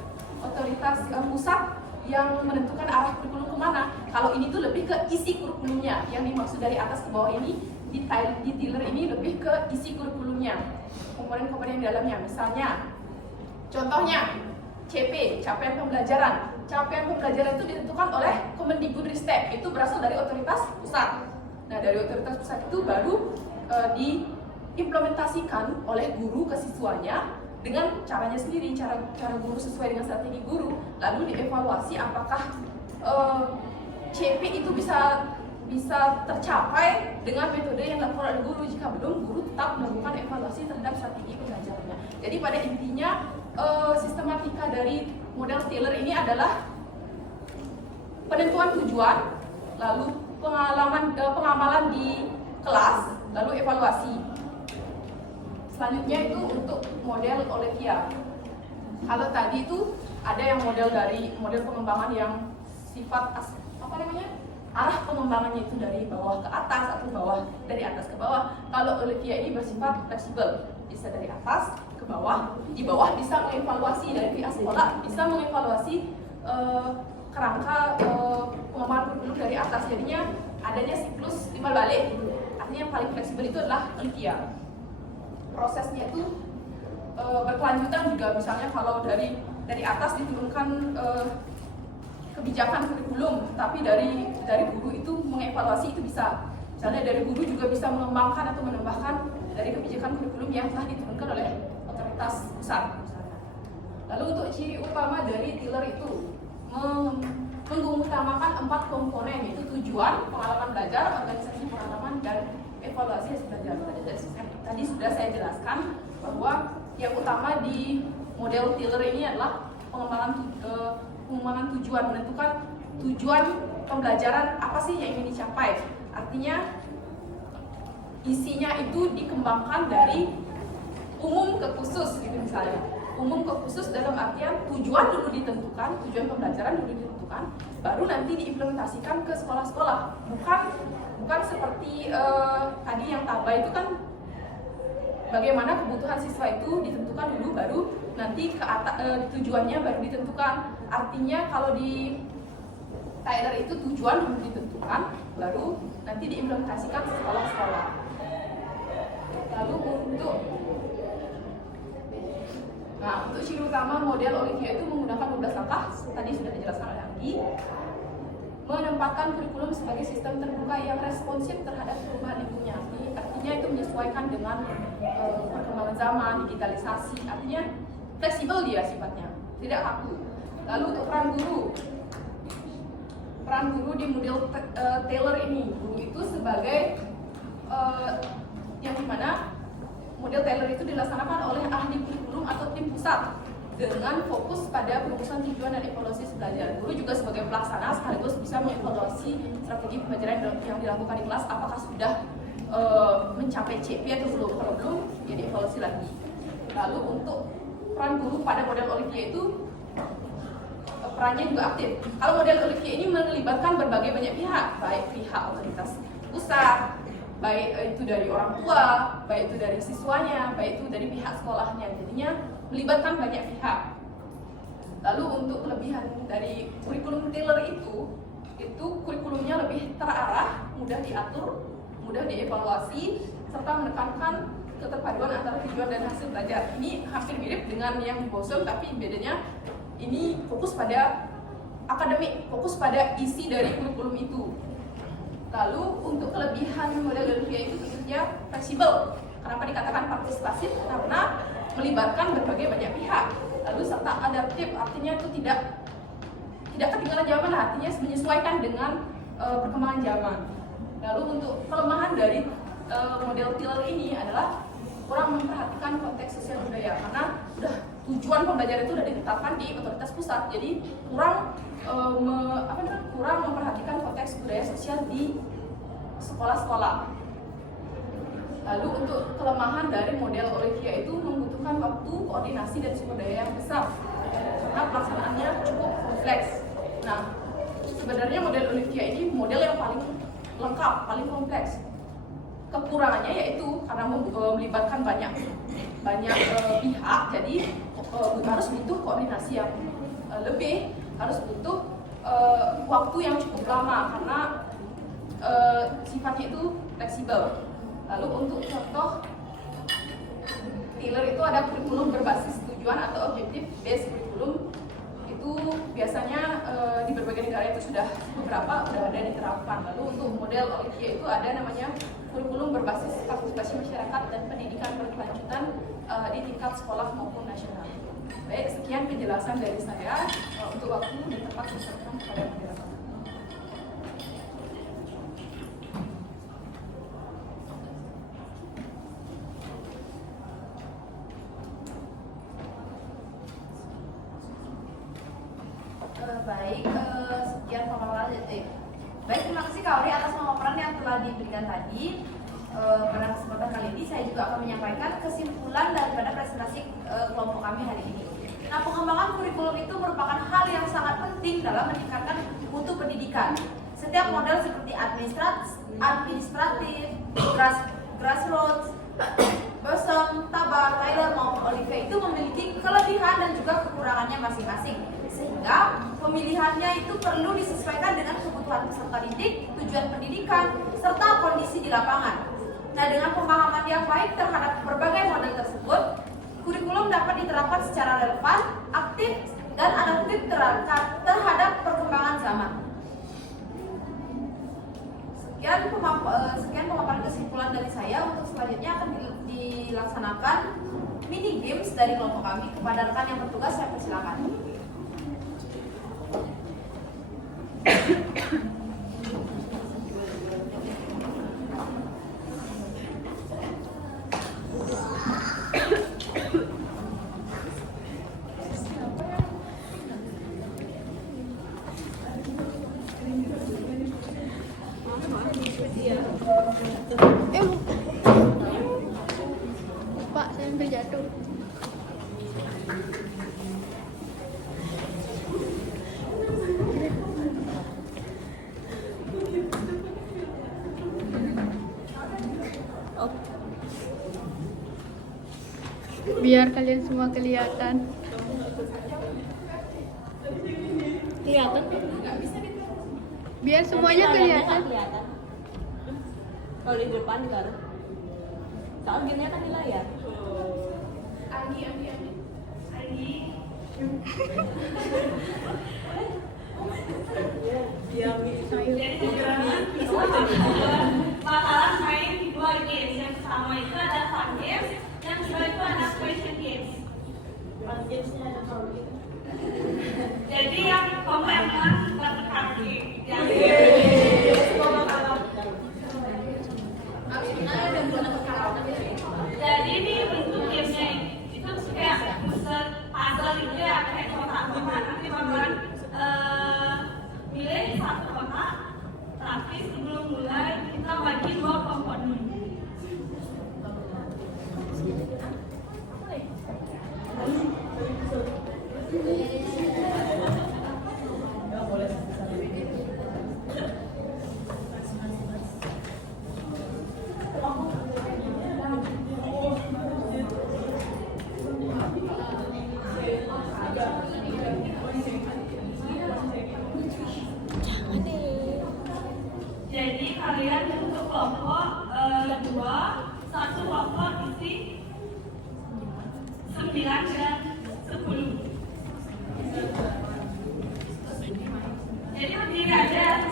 pusat yang menentukan arah kurikulum kemana. Kalau ini tuh lebih ke isi kurikulumnya. Yang dimaksud dari atas ke bawah ini, di Tiller ini lebih ke isi kurikulumnya, komponen-komponen di dalamnya. Misalnya, contohnya CP, capaian pembelajaran. Capaian pembelajaran itu ditentukan oleh Kemendikbudristek, itu berasal dari otoritas pusat. Nah, dari otoritas pusat itu baru diimplementasikan oleh guru ke siswanya dengan caranya sendiri, cara guru sesuai dengan strategi guru, lalu dievaluasi apakah CP itu bisa tercapai dengan metode yang dilakukan oleh guru. Jika belum, guru tetap melakukan evaluasi terhadap strategi pembelajarannya. Jadi pada intinya sistematika dari model Tiller ini adalah penentuan tujuan, lalu pengamalan di kelas, lalu evaluasi. Selanjutnya itu untuk model Olivia. Kalau tadi itu ada yang model pengembangan yang sifat arah pengembangannya itu dari bawah ke atas atau dari atas ke bawah. Kalau Olivia ini bersifat fleksibel, bisa dari atas ke bawah, di bawah bisa mengevaluasi dari pihak sekolah, bisa mengevaluasi kerangka pengembangan kurikulum dari atas. Jadinya adanya siklus timbal balik. Artinya yang paling fleksibel itu adalah Olivia. Prosesnya itu berkelanjutan juga, misalnya kalau dari atas diturunkan kebijakan kurikulum, tapi dari guru itu mengevaluasi itu bisa. Misalnya dari guru juga bisa mengembangkan atau menambahkan dari kebijakan kurikulum yang telah diturunkan oleh otoritas pusat. Lalu untuk ciri utama dari Tiller itu mengutamakan 4 komponen, yaitu tujuan, pengalaman belajar, organisasi pengalaman, dan evaluasi hasil belajar. Tadi sudah saya jelaskan bahwa yang utama di model Tiller ini adalah pengembangan pengembangan tujuan, menentukan tujuan pembelajaran apa sih yang ingin dicapai. Artinya isinya itu dikembangkan dari umum ke khusus gitu misalnya. Umum ke khusus dalam artian tujuan dulu ditentukan, tujuan pembelajaran dulu ditentukan, baru nanti diimplementasikan ke sekolah-sekolah. Bukan seperti tadi yang TABA itu kan bagaimana kebutuhan siswa itu ditentukan dulu, baru nanti tujuannya baru ditentukan. Artinya kalau di Tyler itu tujuan dulu ditentukan, baru nanti diimplementasikan ke sekolah-sekolah. Lalu untuk ciri utama model Olivia itu menggunakan 12 langkah, tadi sudah dijelaskan oleh Anggi. Menempatkan kurikulum sebagai sistem terbuka yang responsif terhadap perubahan lingkungan. Artinya itu menyesuaikan dengan perkembangan zaman, digitalisasi. Artinya fleksibel dia sifatnya, tidak kaku. Lalu untuk peran guru di model Taylor ini, guru itu sebagai yang dimana model Taylor itu dilaksanakan oleh ahli kurikulum atau tim pusat dengan fokus pada perumusan tujuan dan evaluasi pembelajaran. Guru juga sebagai pelaksana sekaligus bisa mengevaluasi strategi pembelajaran yang dilakukan di kelas, apakah sudah mencapai CP atau belum. Kalau belum, ya dievaluasi lagi. Lalu untuk peran guru pada model Olivia itu perannya juga aktif. Kalau model Olivia ini melibatkan berbagai banyak pihak, baik pihak otoritas pusat, baik itu dari orang tua, baik itu dari siswanya, baik itu dari pihak sekolahnya. Jadinya melibatkan banyak pihak. Lalu untuk kelebihan dari kurikulum Taylor itu kurikulumnya lebih terarah, mudah diatur, mudah dievaluasi, serta menekankan keterpaduan antara tujuan dan hasil belajar. Ini hampir mirip dengan yang di Bosom, tapi bedanya ini fokus pada akademik, fokus pada isi dari kurikulum itu. Lalu untuk kelebihan model Olivia itu tentunya fleksibel. Kenapa dikatakan partisipatif? Karena melibatkan berbagai banyak pihak. Lalu serta adaptif, artinya itu tidak ketinggalan zaman, artinya menyesuaikan dengan perkembangan zaman. Lalu untuk kelemahan dari model Taylor ini adalah kurang memperhatikan konteks sosial budaya, karena tujuan pembelajaran itu sudah ditetapkan di otoritas pusat, jadi kurang memperhatikan konteks budaya sosial di sekolah-sekolah. Lalu untuk kelemahan dari model Olivia itu membutuhkan waktu, koordinasi, dan sumber daya yang besar karena pelaksanaannya cukup kompleks. Nah, sebenarnya model Olivia ini model yang paling lengkap, paling kompleks. Kekurangannya yaitu karena melibatkan banyak pihak, jadi harus butuh koordinasi yang lebih, harus butuh waktu yang cukup lama karena sifatnya itu fleksibel. Lalu untuk contoh Taylor itu ada kurikulum berbasis tujuan atau objective based kurikulum. Itu biasanya di berbagai negara itu sudah ada diterapkan. Lalu untuk model Olivia itu ada namanya kurikulum berbasis partisipasi masyarakat dan pendidikan berkelanjutan di tingkat sekolah maupun nasional. Baik, sekian penjelasan dari saya. Untuk waktu dan tempat diserahkan kepada moderator. Baik, sekian pemaparan detik. Baik, terima kasih Kak Ori atas pemaparan yang telah diberikan tadi. Pada kesempatan kali ini saya juga akan menyampaikan kesimpulan daripada presentasi kelompok kami hari ini. Nah, pengembangan kurikulum itu merupakan hal yang sangat penting dalam meningkatkan mutu pendidikan. Setiap model seperti administratif, grassroots, Bosom, TABA, Tyler maupun Olivia itu memiliki kelebihan dan juga kekurangannya masing-masing. Sehingga pemilihannya itu perlu disesuaikan dengan kebutuhan peserta didik, tujuan pendidikan, serta kondisi di lapangan. Nah, dengan pemahaman yang baik terhadap berbagai model tersebut, kurikulum dapat diterapkan secara relevan, aktif, dan adaptif terhadap perkembangan zaman. Sekian pemaparan kesimpulan dari saya. Untuk selanjutnya akan dilaksanakan mini games dari kelompok kami. Kepada rekan yang bertugas saya persilakan. Pak, saya hampir jatuh. Biar kalian semua kelihatan. Kelihatan? Biar semuanya kelihatan. Kalau di depan kan. Soalnya gini kan di layar. Bakalan main dua games. Yang pertama itu ada fun games, yang kedua itu ada question games. Jadi yang kompeten dapat kaki. Jadi ini bentuk gamenya itu kayak puzzle gitu ya, kayak kotak-kotak. Nanti bakalan milih satu kotak. Tapi sebelum mulai kita bagi dua kelompok dulu. Jadi kalian untuk kelompok dua, satu kelompok isi 9 dan 10. Jadi berdiri aja.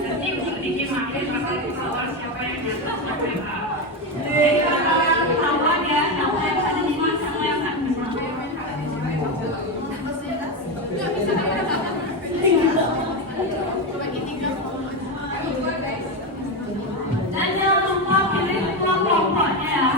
Nanti sedikit makin bakal ketahuan siapa yang jatuh siapa yang kalah. Jadi kalian ketahuan ya, siapa yang ada di mana, siapa yang tak bisa. Dan jangan lupa pilih kelompoknya ya.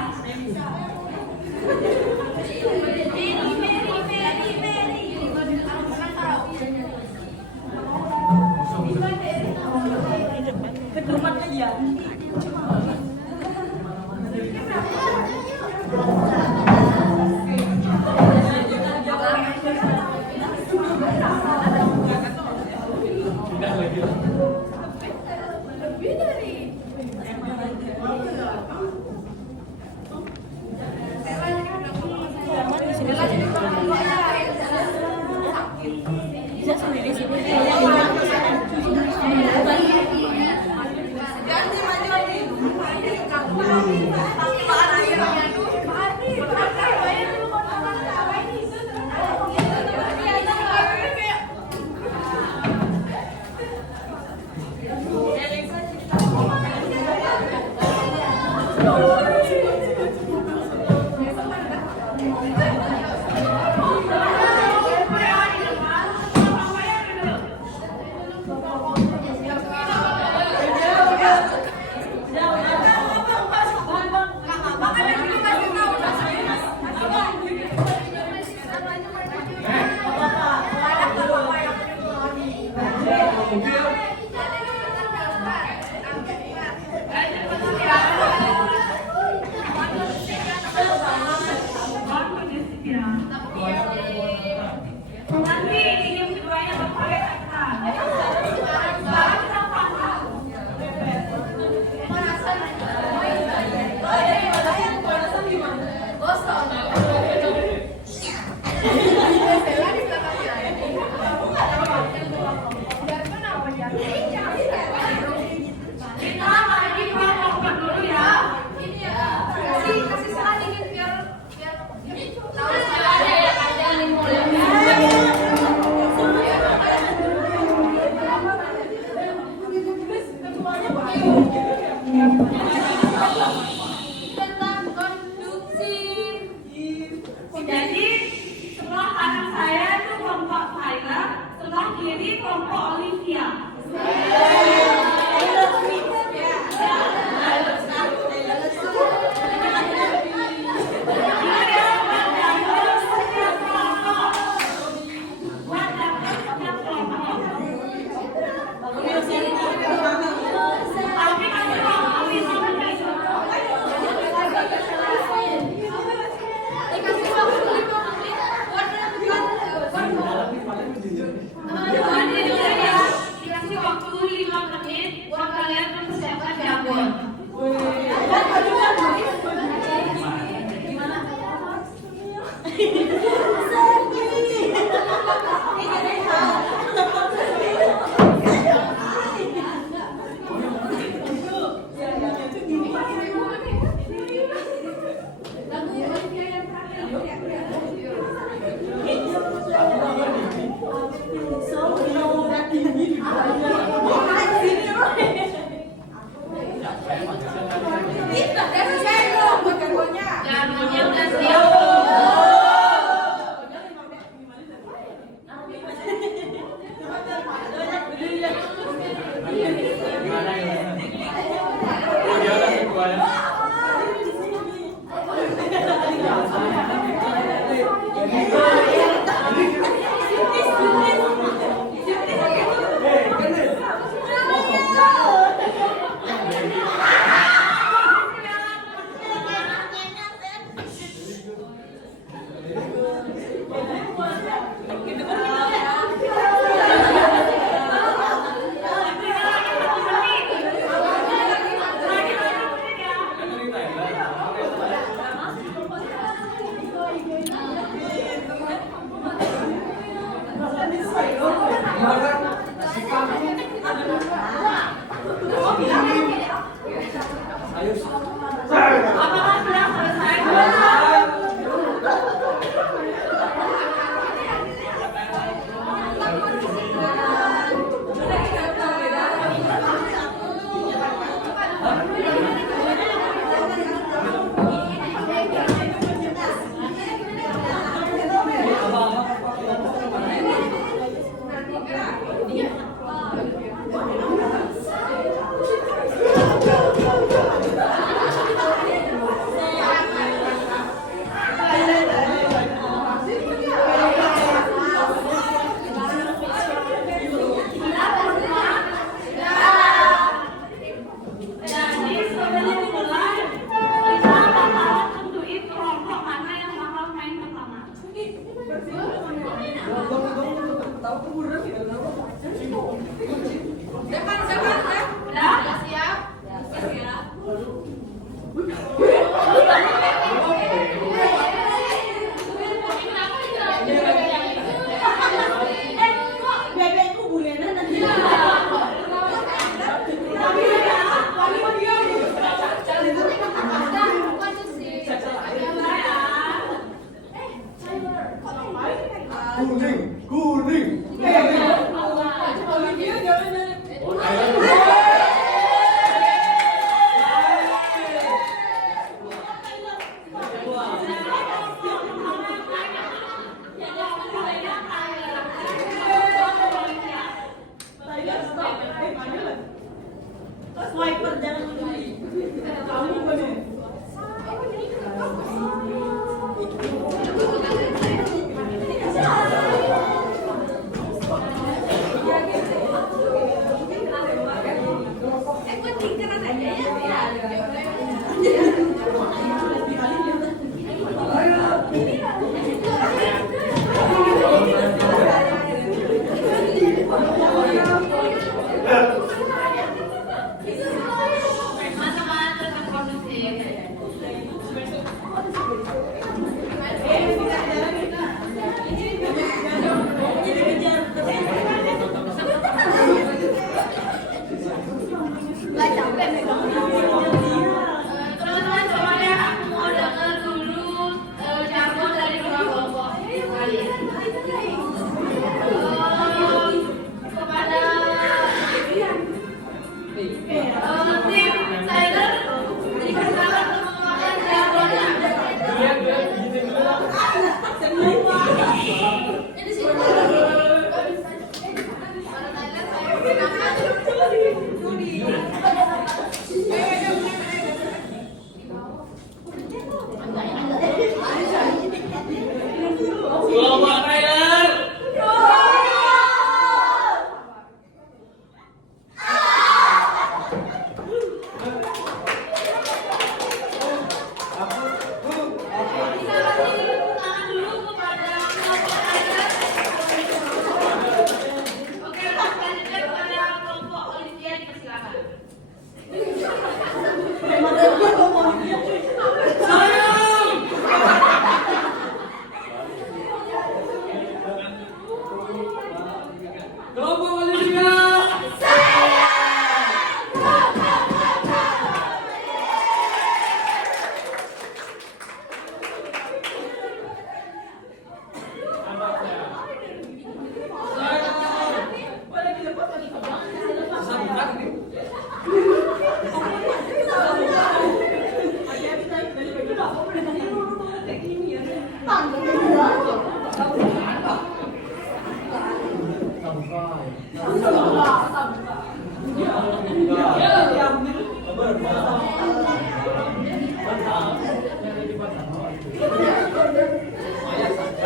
Nanti yang keduanya pakai kata. Sekarang kita pantau. Kita bagi dua kelompok dulu ya. Kasih salah dikit biar tahu siapa yang mulai. Tentang konduksi. Jadi sebelah kanan saya itu kelompok Tyler, sebelah kiri kelompok Olivia. Buat daftar setiap kelompok. Jamunya udah siap. Jadi sebelum mulai kita bakalan tentuin kelompok mana yang bakal main pertama. Udah siap? Bebekku bulenan nanti. Kuning. Swiper jangan peduli. Kamu peduli.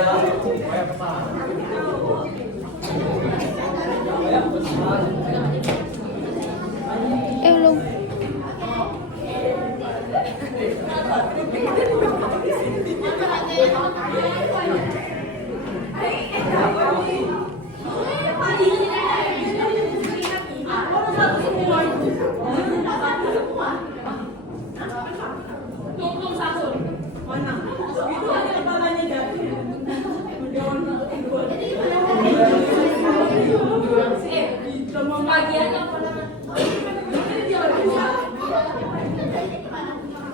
Belum.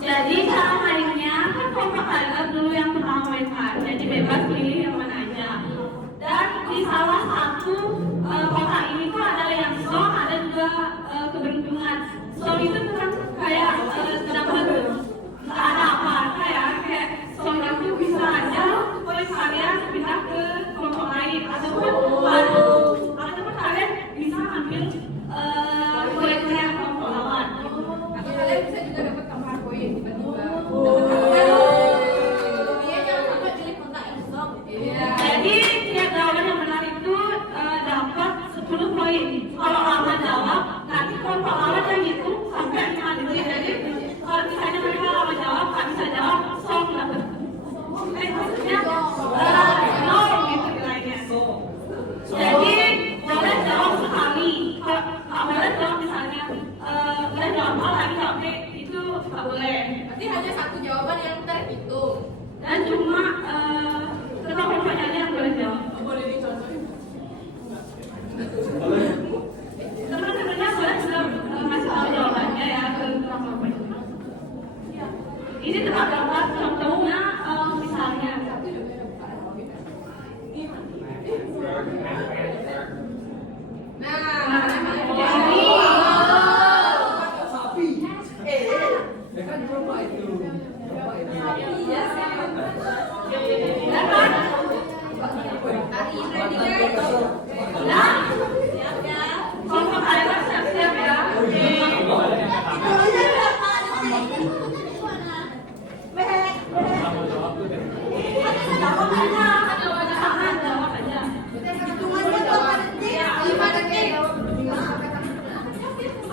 Jadi cara mainnya kan kompak aja dulu yang pertama main kan, jadi bebas pilih yang mana aja. Dan di salah satu kotak ini tuh ada yang song, ada juga keberuntungan. Song itu bukan kayak dapat nggak ada apa-apa ya, kayak song itu bisa aja poin kalian pindah ke kelompok lain ataupun kalian bisa ambil poin-poin kelompok lawan. Atau kalian bisa juga dapat tambahan poin tiba-tiba. Dia jangan sampai pilih kontak yang song. Jadi tiap jawaban yang benar itu dapat 10 poin. Kalau lawan jawab, nanti kelompok lawan yang hitung sampai 5 detik. Jadi kalau misalnya mereka lawan jawab, nggak bisa jawab, song dapat. Maksudnya nol gitu nilainya. Jadi boleh jawab sekali. Kalau boleh jawab misalnya udah jawab A lagi jawab B, itu nggak boleh. Berarti hanya satu jawaban yang terhitung. Dan cuma kelompoknya aja yang boleh jawab. Boleh dicontohin? Teman-temannya boleh juga masih tahu jawabannya ya ke kelompok itu. Ini tetap dapat contohnya misalnya. Kelompok kalian siap-siap ya.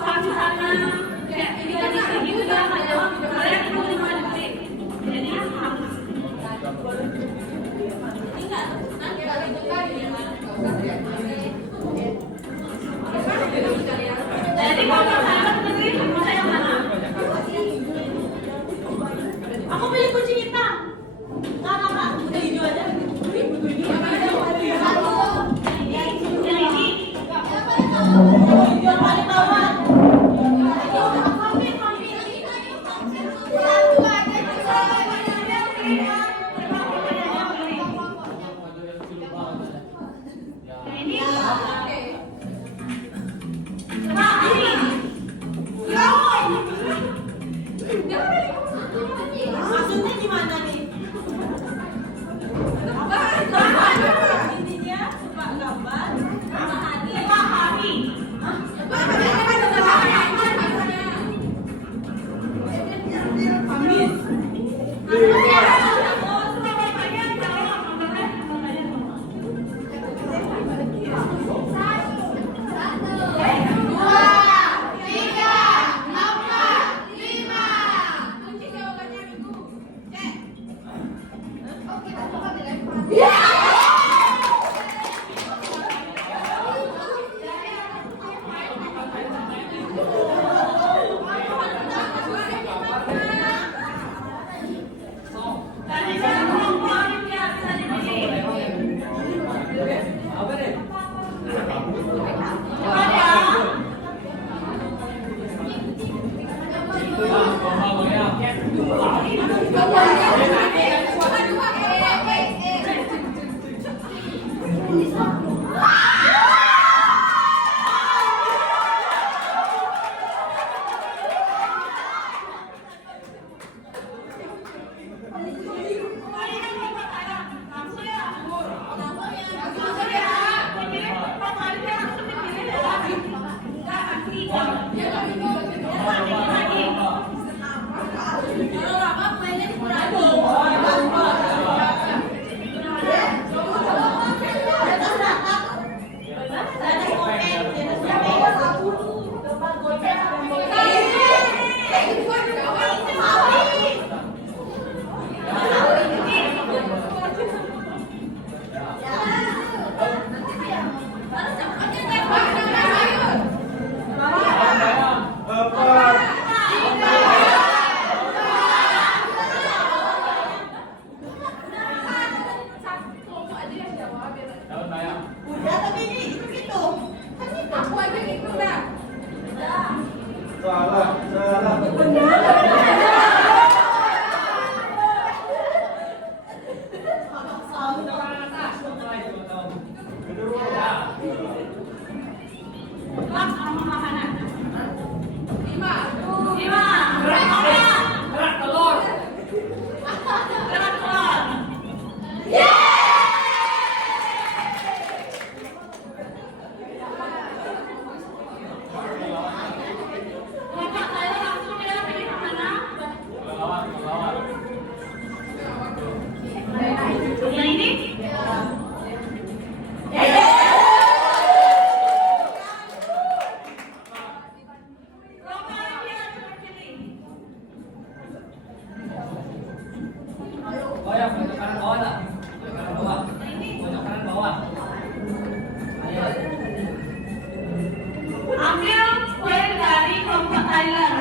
Kalau misalnya kayak ini gitu ya, kalian itu 5 detik. Jadi harus. Jadi kalau kalian sendiri bisa yang mana? Aku pilih kunci hitam. Nggak. Udah hijau aja. Yang ini. Hijau paling bawah. Maksudnya gimana nih? Intinya suka gambar sama hati. Pahami. Kalau lama mainnya di Aku aja gitu dah. Salah. Tebak nama makanan. 5. 5. Kerak telur. Kerak telur. Bapak saya langsung ya pilih mana? Yang ini? Bapak dia coba pilih. Banyak kanan bawah lah. Kanan bawah. Banyak kanan bawah. Ayo. Ambil kue dari kelompok Thailand.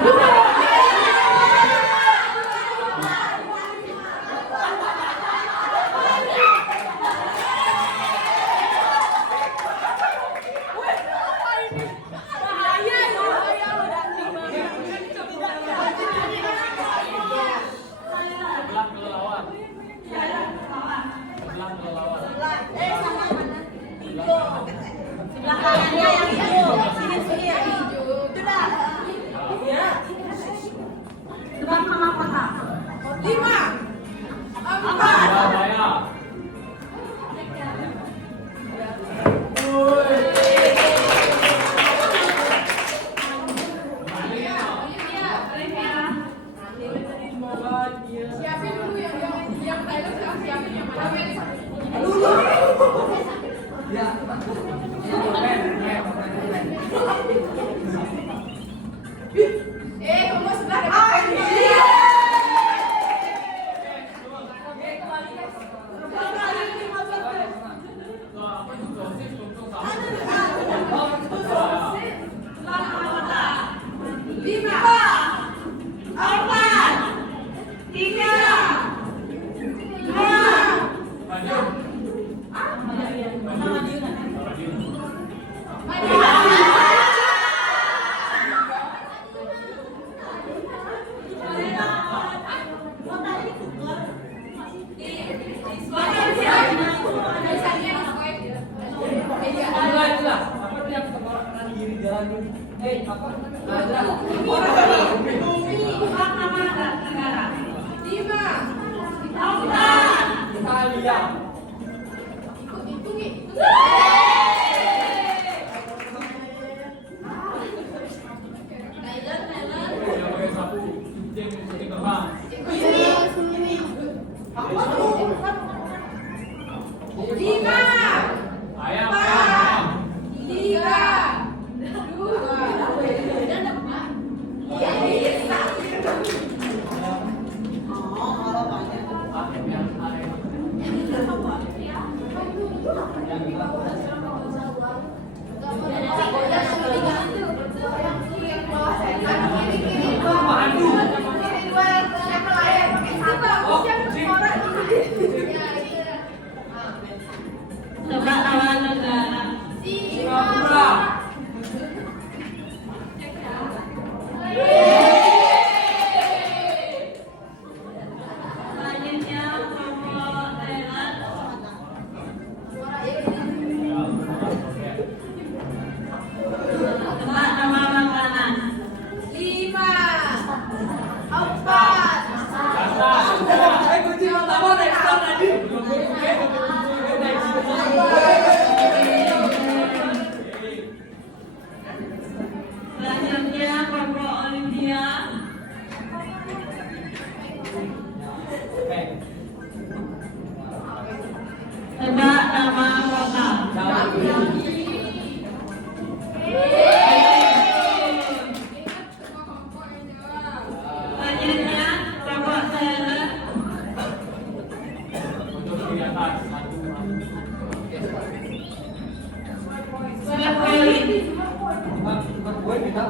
Sebelah ke lawan. Sebelah ke lawan. Sebelah kanannya yang hijau. Sini yang hijau. Itu dah. Tebak nama kota. 5. 4. Surabaya. Siapin dulu yang Thailand sekarang siapin yang mana? Ya. Tunggu sebelah dekat. Tebak nama negara. Selanjutnya kelompok Thailand. Tebak nama makanan. 5. 4. Selanjutnya kelompok Olympia. Tebak nama kota. Selanjutnya kelompok Thailand. Square point. Selanjutnya kelompok Olympia.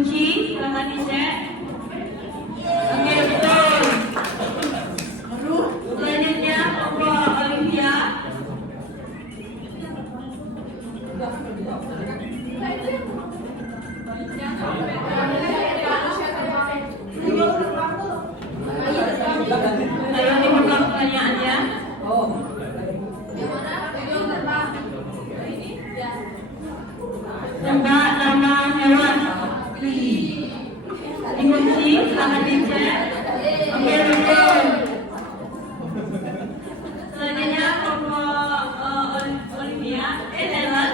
dikunci, silakan dicek. Oke, betul. Selanjutnya kelompok Olivia. Ayo diulang pertanyaannya. Tebak nama hewan. Dikunci, silakan dicek. Oke, betul. Selanjutnya kelompok Olivia. Taylor.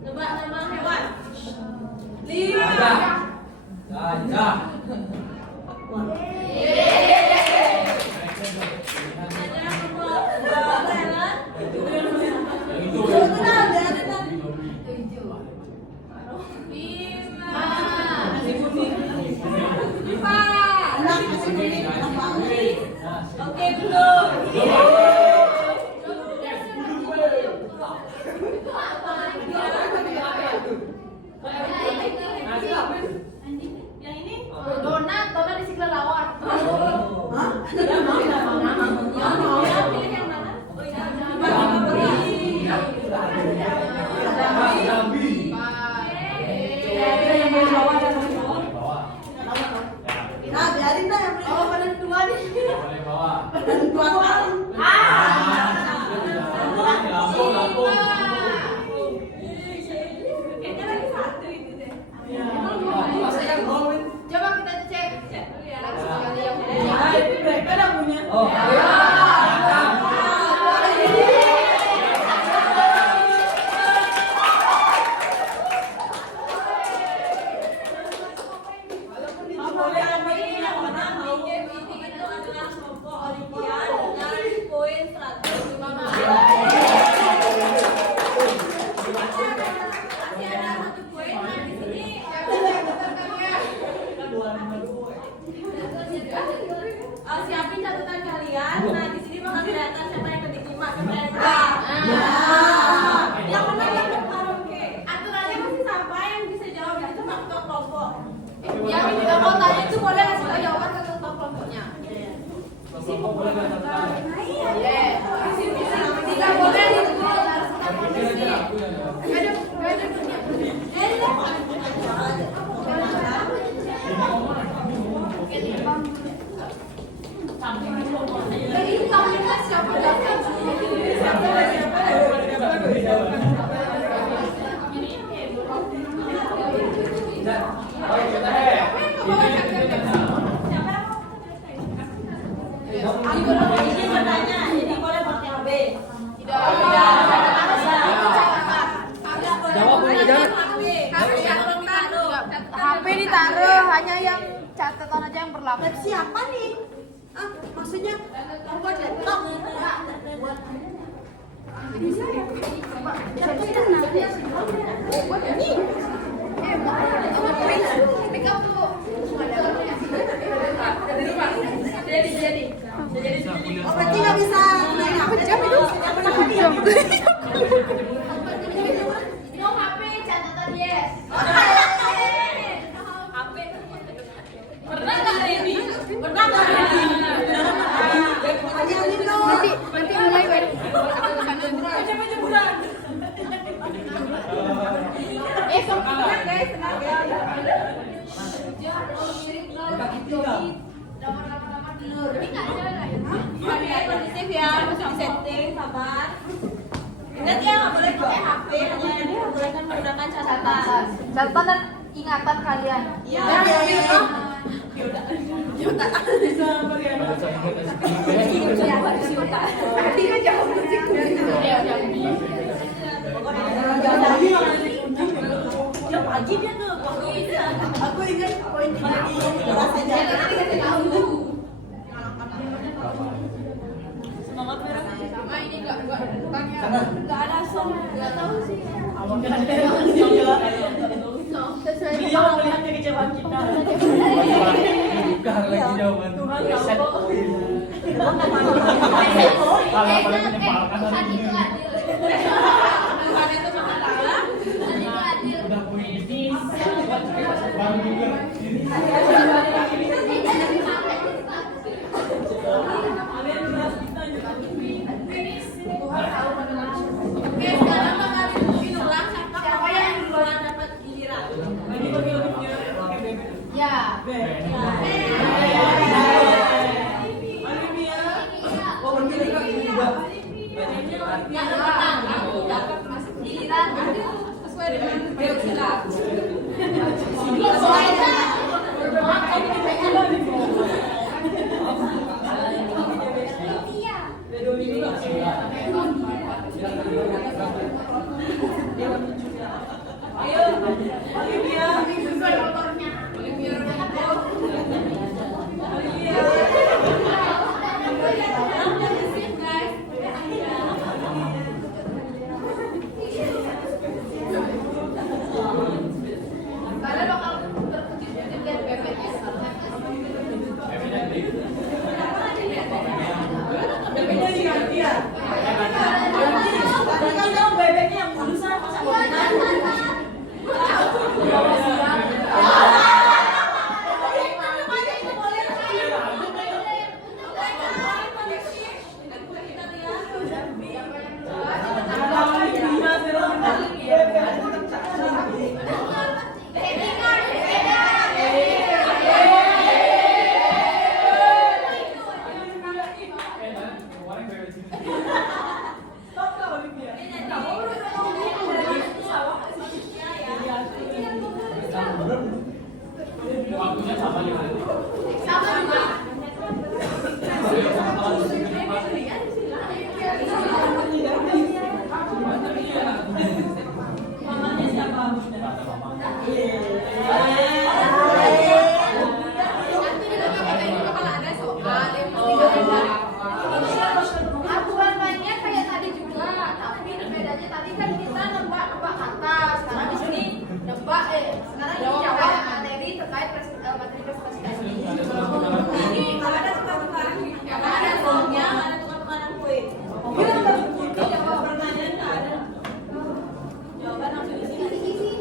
Tebak nama hewan. Gajah. Oke, belum. Yang ini? Donat di si kelelawar. Pilih yang mana? Nah, biarin dah yang Oh, penentuan. penentuan. Kayaknya lagi satu itu deh. Coba kita cek. Langsung kali yang Mereka dah punya. Boleh ambil yang mana mau game ini itu adalah kelompok Olivia dengan poin 105. Masih ada satu poin. Nah, di sini siapin catatan kalian. Nah, di sini bakal kelihatan siapa yang ketik 5, siapa yang enggak. Yang menang dapat karaoke. Aturannya masih sama, yang bisa jawab itu ketua kelompok. yang kita mau tanya itu boleh ngasih tahu jawaban ke ketua kelompoknya. Boleh. Tidak boleh itu harus kita profesi. Jadi tahunya siapa Ini bertanya, jadi boleh pakai HB. Tidak. HP ditaruh, hanya yang catatan aja yang berlaku. Siapa nih? Maksudnya buat laptop. Bisa ya? Oh, berarti nggak bisa main apa jam itu? Jam. Mau HP catatan yes. Pernah nggak hari ini? Pernah nggak hari ini? Nanti mulai kan. Semangat guys, semangat. Kondisif ya, masih di setting, sabar. Ingat ya, nggak boleh pakai HP, hanya diperbolehkan menggunakan catatan. Catatan dan ingatan kalian. Iya. Tiap pagi dia tuh Aku ingat poin 3 di kelas aja. semangat merah. Sama ini bukannya Nggak ada song, nggak tahu sih. Sesuai Dia melihat kekecewaan kita. Bukan lagi jawaban. Reset poin. Halaman menyebalkan hari ini. Tuhan itu maha taala. Udah poin ini. Baru juga. Tuhan tahu mendengar. Oke, sekarang kalian mungkin ulang siapa yang duluan dapat giliran. Ya. Oh, berarti mereka ini juga. Yang dapat giliran Sesuai dengan periode. Kalian bakal terkejut lihat BPS. Bahkan kamu bebeknya yang berusaha masa Waktunya sama juga. Aturan mainnya kayak tadi juga, tapi bedanya tadi kan kita nebak kata. Sekarang di sini nebak sekarang ini jawab materi terkait materi presentasi tadi. Ini ada tukar-tukaran, ada soalnya, ada tukar-tukaran kuis. Pertanyaan nggak ada. Jawaban langsung di sini.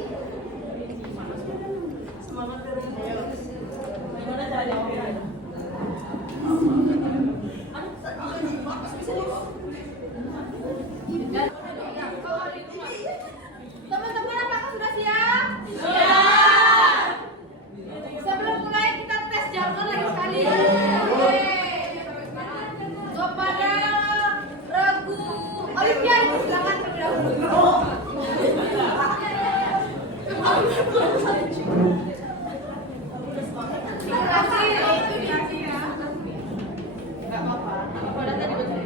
Semangat terus. Gimana cara jawabnya? Teman-teman, apakah sudah siap? Sebelum mulai kita tes jargon lagi sekali. Kepada Regu Olivia, silakan terlebih dahulu. Terima kasih. Enggak apa-apa. Pada tadi betul.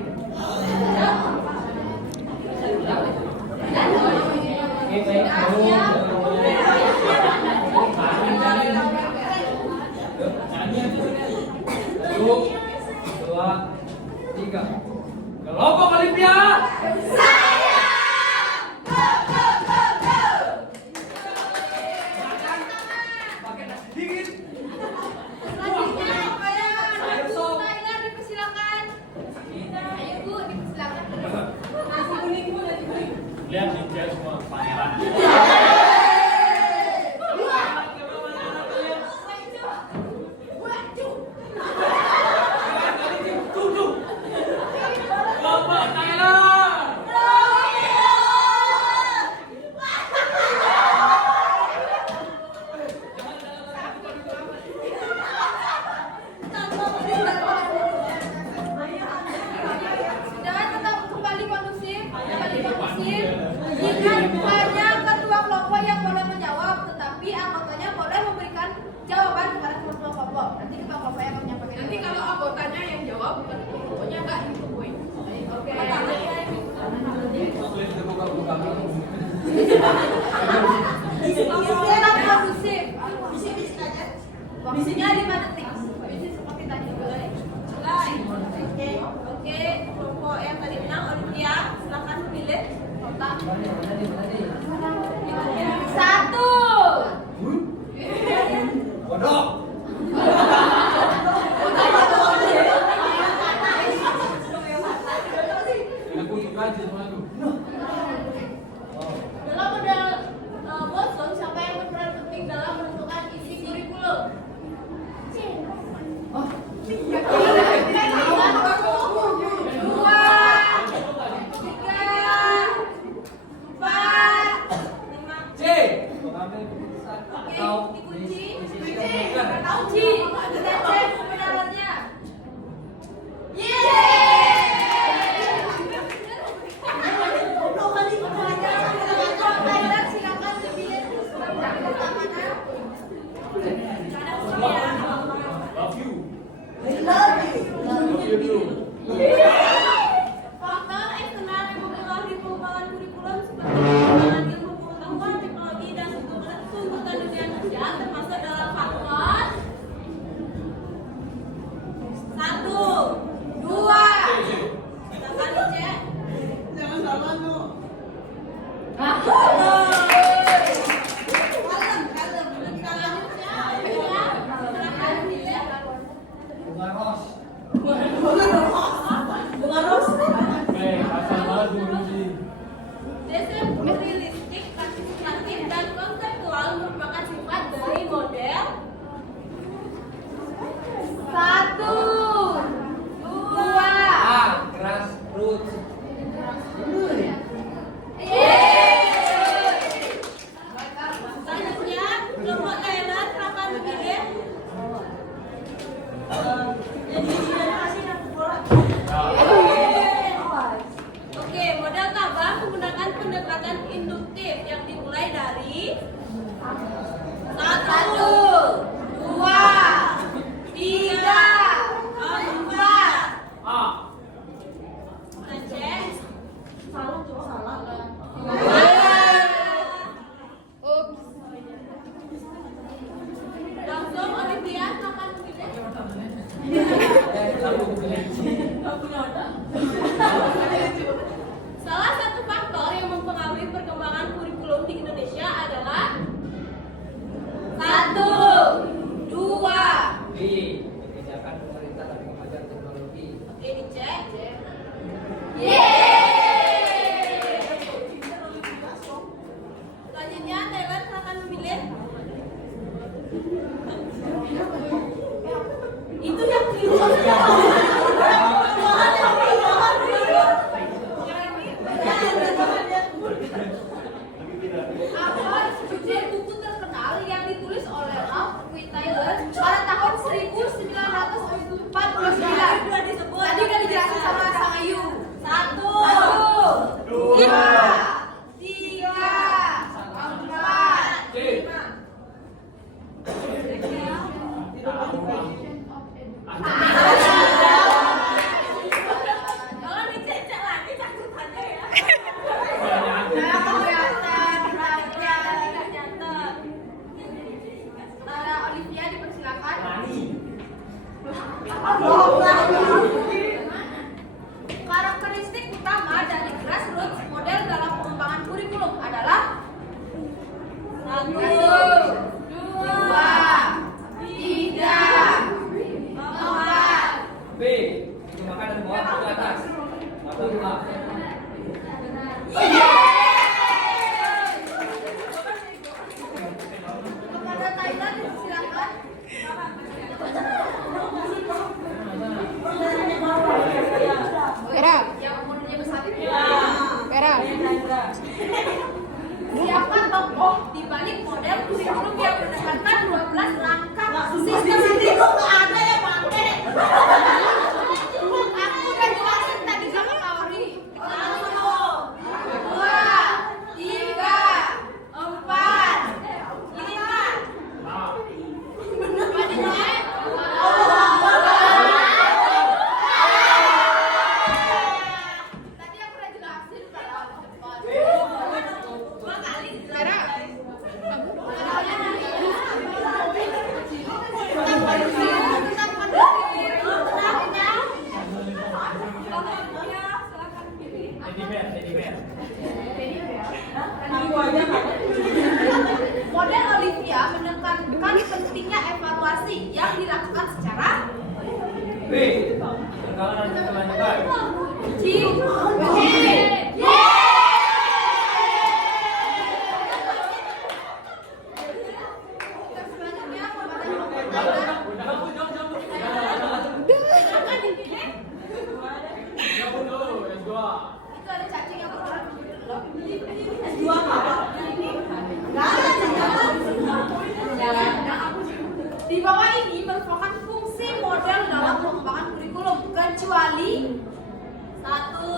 Oke, baik. Satu, dua, tiga. Kelompok Olimpia. Nanti Mbak Kofa yang menyampaikan. Nanti kalau anggotanya yang jawab, pokoknya enggak ditungguin. Oke. Waktu itu buka-buka. Tetap kondusif. Bisik-bisik aja. Bisiknya 5 detik. Bisik seperti tadi. Mulai. Oke, kelompok yang tadi menang Olivia, silakan memilih kotak. 1. Bodoh. Aku juga aja sama lu. Dalam model Boston, siapa yang berperan penting dalam menentukan isi kurikulum? C. Mengambil keputusan atau Dikunci. decision-maker. Kunci. Kita cek kebenarannya. Silakan dipilih Love you. Love you too. faktor eksternal yang mempengaruhi pengembangan kurikulum seperti pengembangan ilmu pengetahuan, teknologi, dan tuntutan dunia kerja termasuk dalam faktor 1, 2. Silakan dicek. Jangan salah no. Bunga ros. Bunga ros. Asal banget bunga sih. Desentralistik, partisipatif, dan konseptual merupakan sifat dari model 1, 2. Grassroots. Selanjutnya, kelompok Thailand akan memilih Oke, model tabang menggunakan pendekatan induktif yang dimulai dari 1, 2, 3, 4, 5. A. Cek. Langsung Olivia akan memilih. Salah satu faktor yang mempengaruhi perkembangan kurikulum di Indonesia adalah 1, 2. B. Kebijakan pemerintah dalam mengajar teknologi. Oke, dicek. Selanjutnya, Thailand akan memilih. Itu yang Apa sebuah buku terkenal yang ditulis oleh Ralph W. Taylor pada tahun 1949. Tadi kan dijelasin sama Sang Ayu. 1, 2, 3, 4, C. 5. evaluasi yang dilakukan secara B. Perkawalan dan kelanjutan. itu ada cacing yang berwarna di bawah ini merupakan fungsi model dalam pengembangan kurikulum kecuali 1, 2,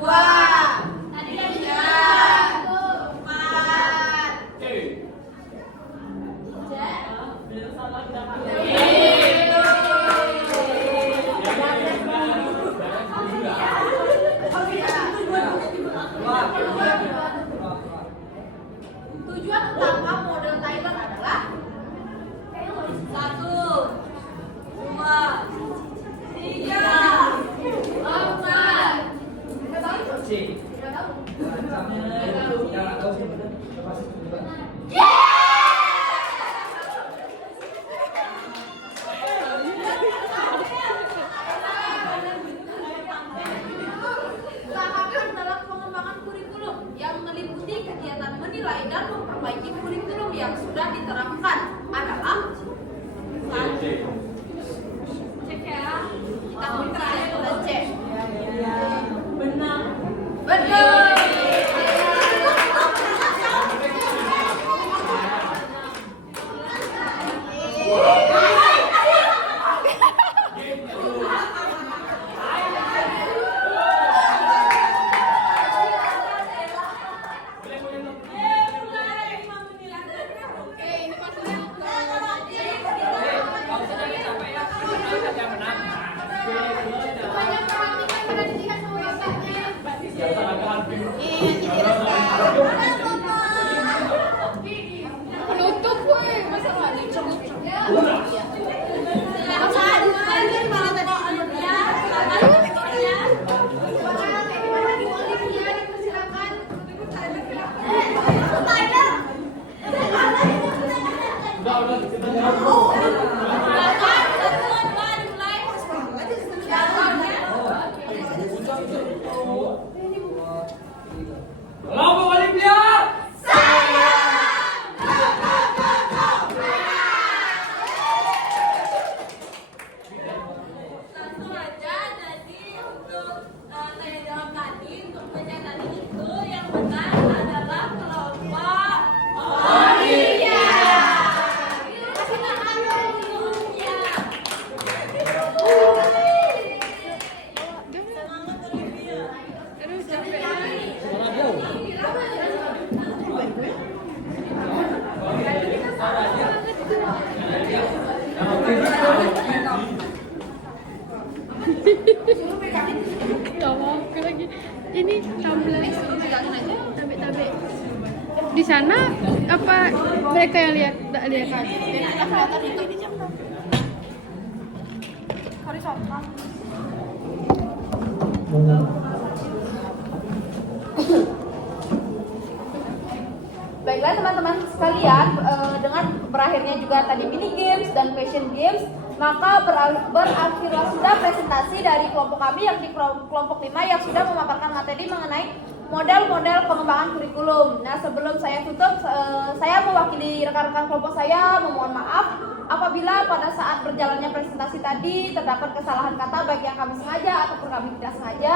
3, 4. Tujuan utama model Thailand adalah 1, 2, 3, 4. C. Jangan tahu sih benar. Pasti tujuan. Tahapan dalam pengembangan kurikulum yang meliputi kegiatan menilai dan memperbaiki kurikulum yang sudah diterapkan adalah cek ya. Tahun terakhir udah cek. Benar. Penutup woi, masa nggak dicabut? Kelompok Olimpiade. Langsung aja, jadi untuk tanya jawab tadi, untuk pertanyaan tadi itu yang benar adalah kelompok Olivia. Aduh capek. Tolong aku lagi. Ini tumbler tabe-tabe. Di sana apa mereka yang lihat? Tidak lihat kan? Baiklah teman-teman sekalian, dengan berakhirnya juga tadi mini games dan question games, maka berakhirlah sudah presentasi dari kelompok kami yang di kelompok 5 yang sudah memaparkan materi mengenai model-model pengembangan kurikulum. Nah, sebelum saya tutup, saya mewakili rekan-rekan kelompok saya memohon maaf apabila pada saat berjalannya presentasi tadi terdapat kesalahan kata baik yang kami sengaja ataupun kami tidak sengaja.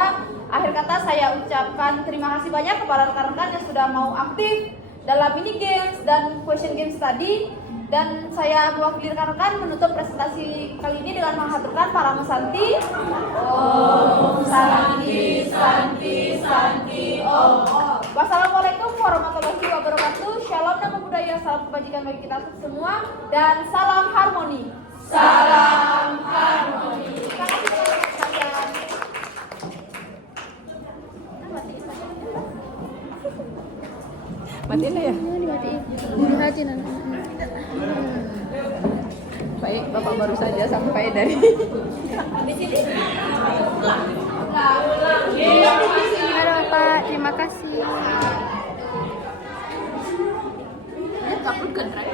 Akhir kata saya ucapkan terima kasih banyak kepada rekan-rekan yang sudah mau aktif dalam mini games dan question games tadi, dan saya mewakili rekan-rekan menutup presentasi kali ini dengan menghaturkan para mesanti. Om Santi Santi Santi Om. Wassalamualaikum warahmatullahi wabarakatuh. Shalom nama budaya, salam kebajikan bagi kita semua, dan salam harmoni. Salam harmoni. Terima kasih teman-teman sekalian. Matiin ya. Dimatiin. Dimatiin anak-anak. Baik, Bapak baru saja sampai dari Halo Pak, terima kasih. Takut kan, Ray?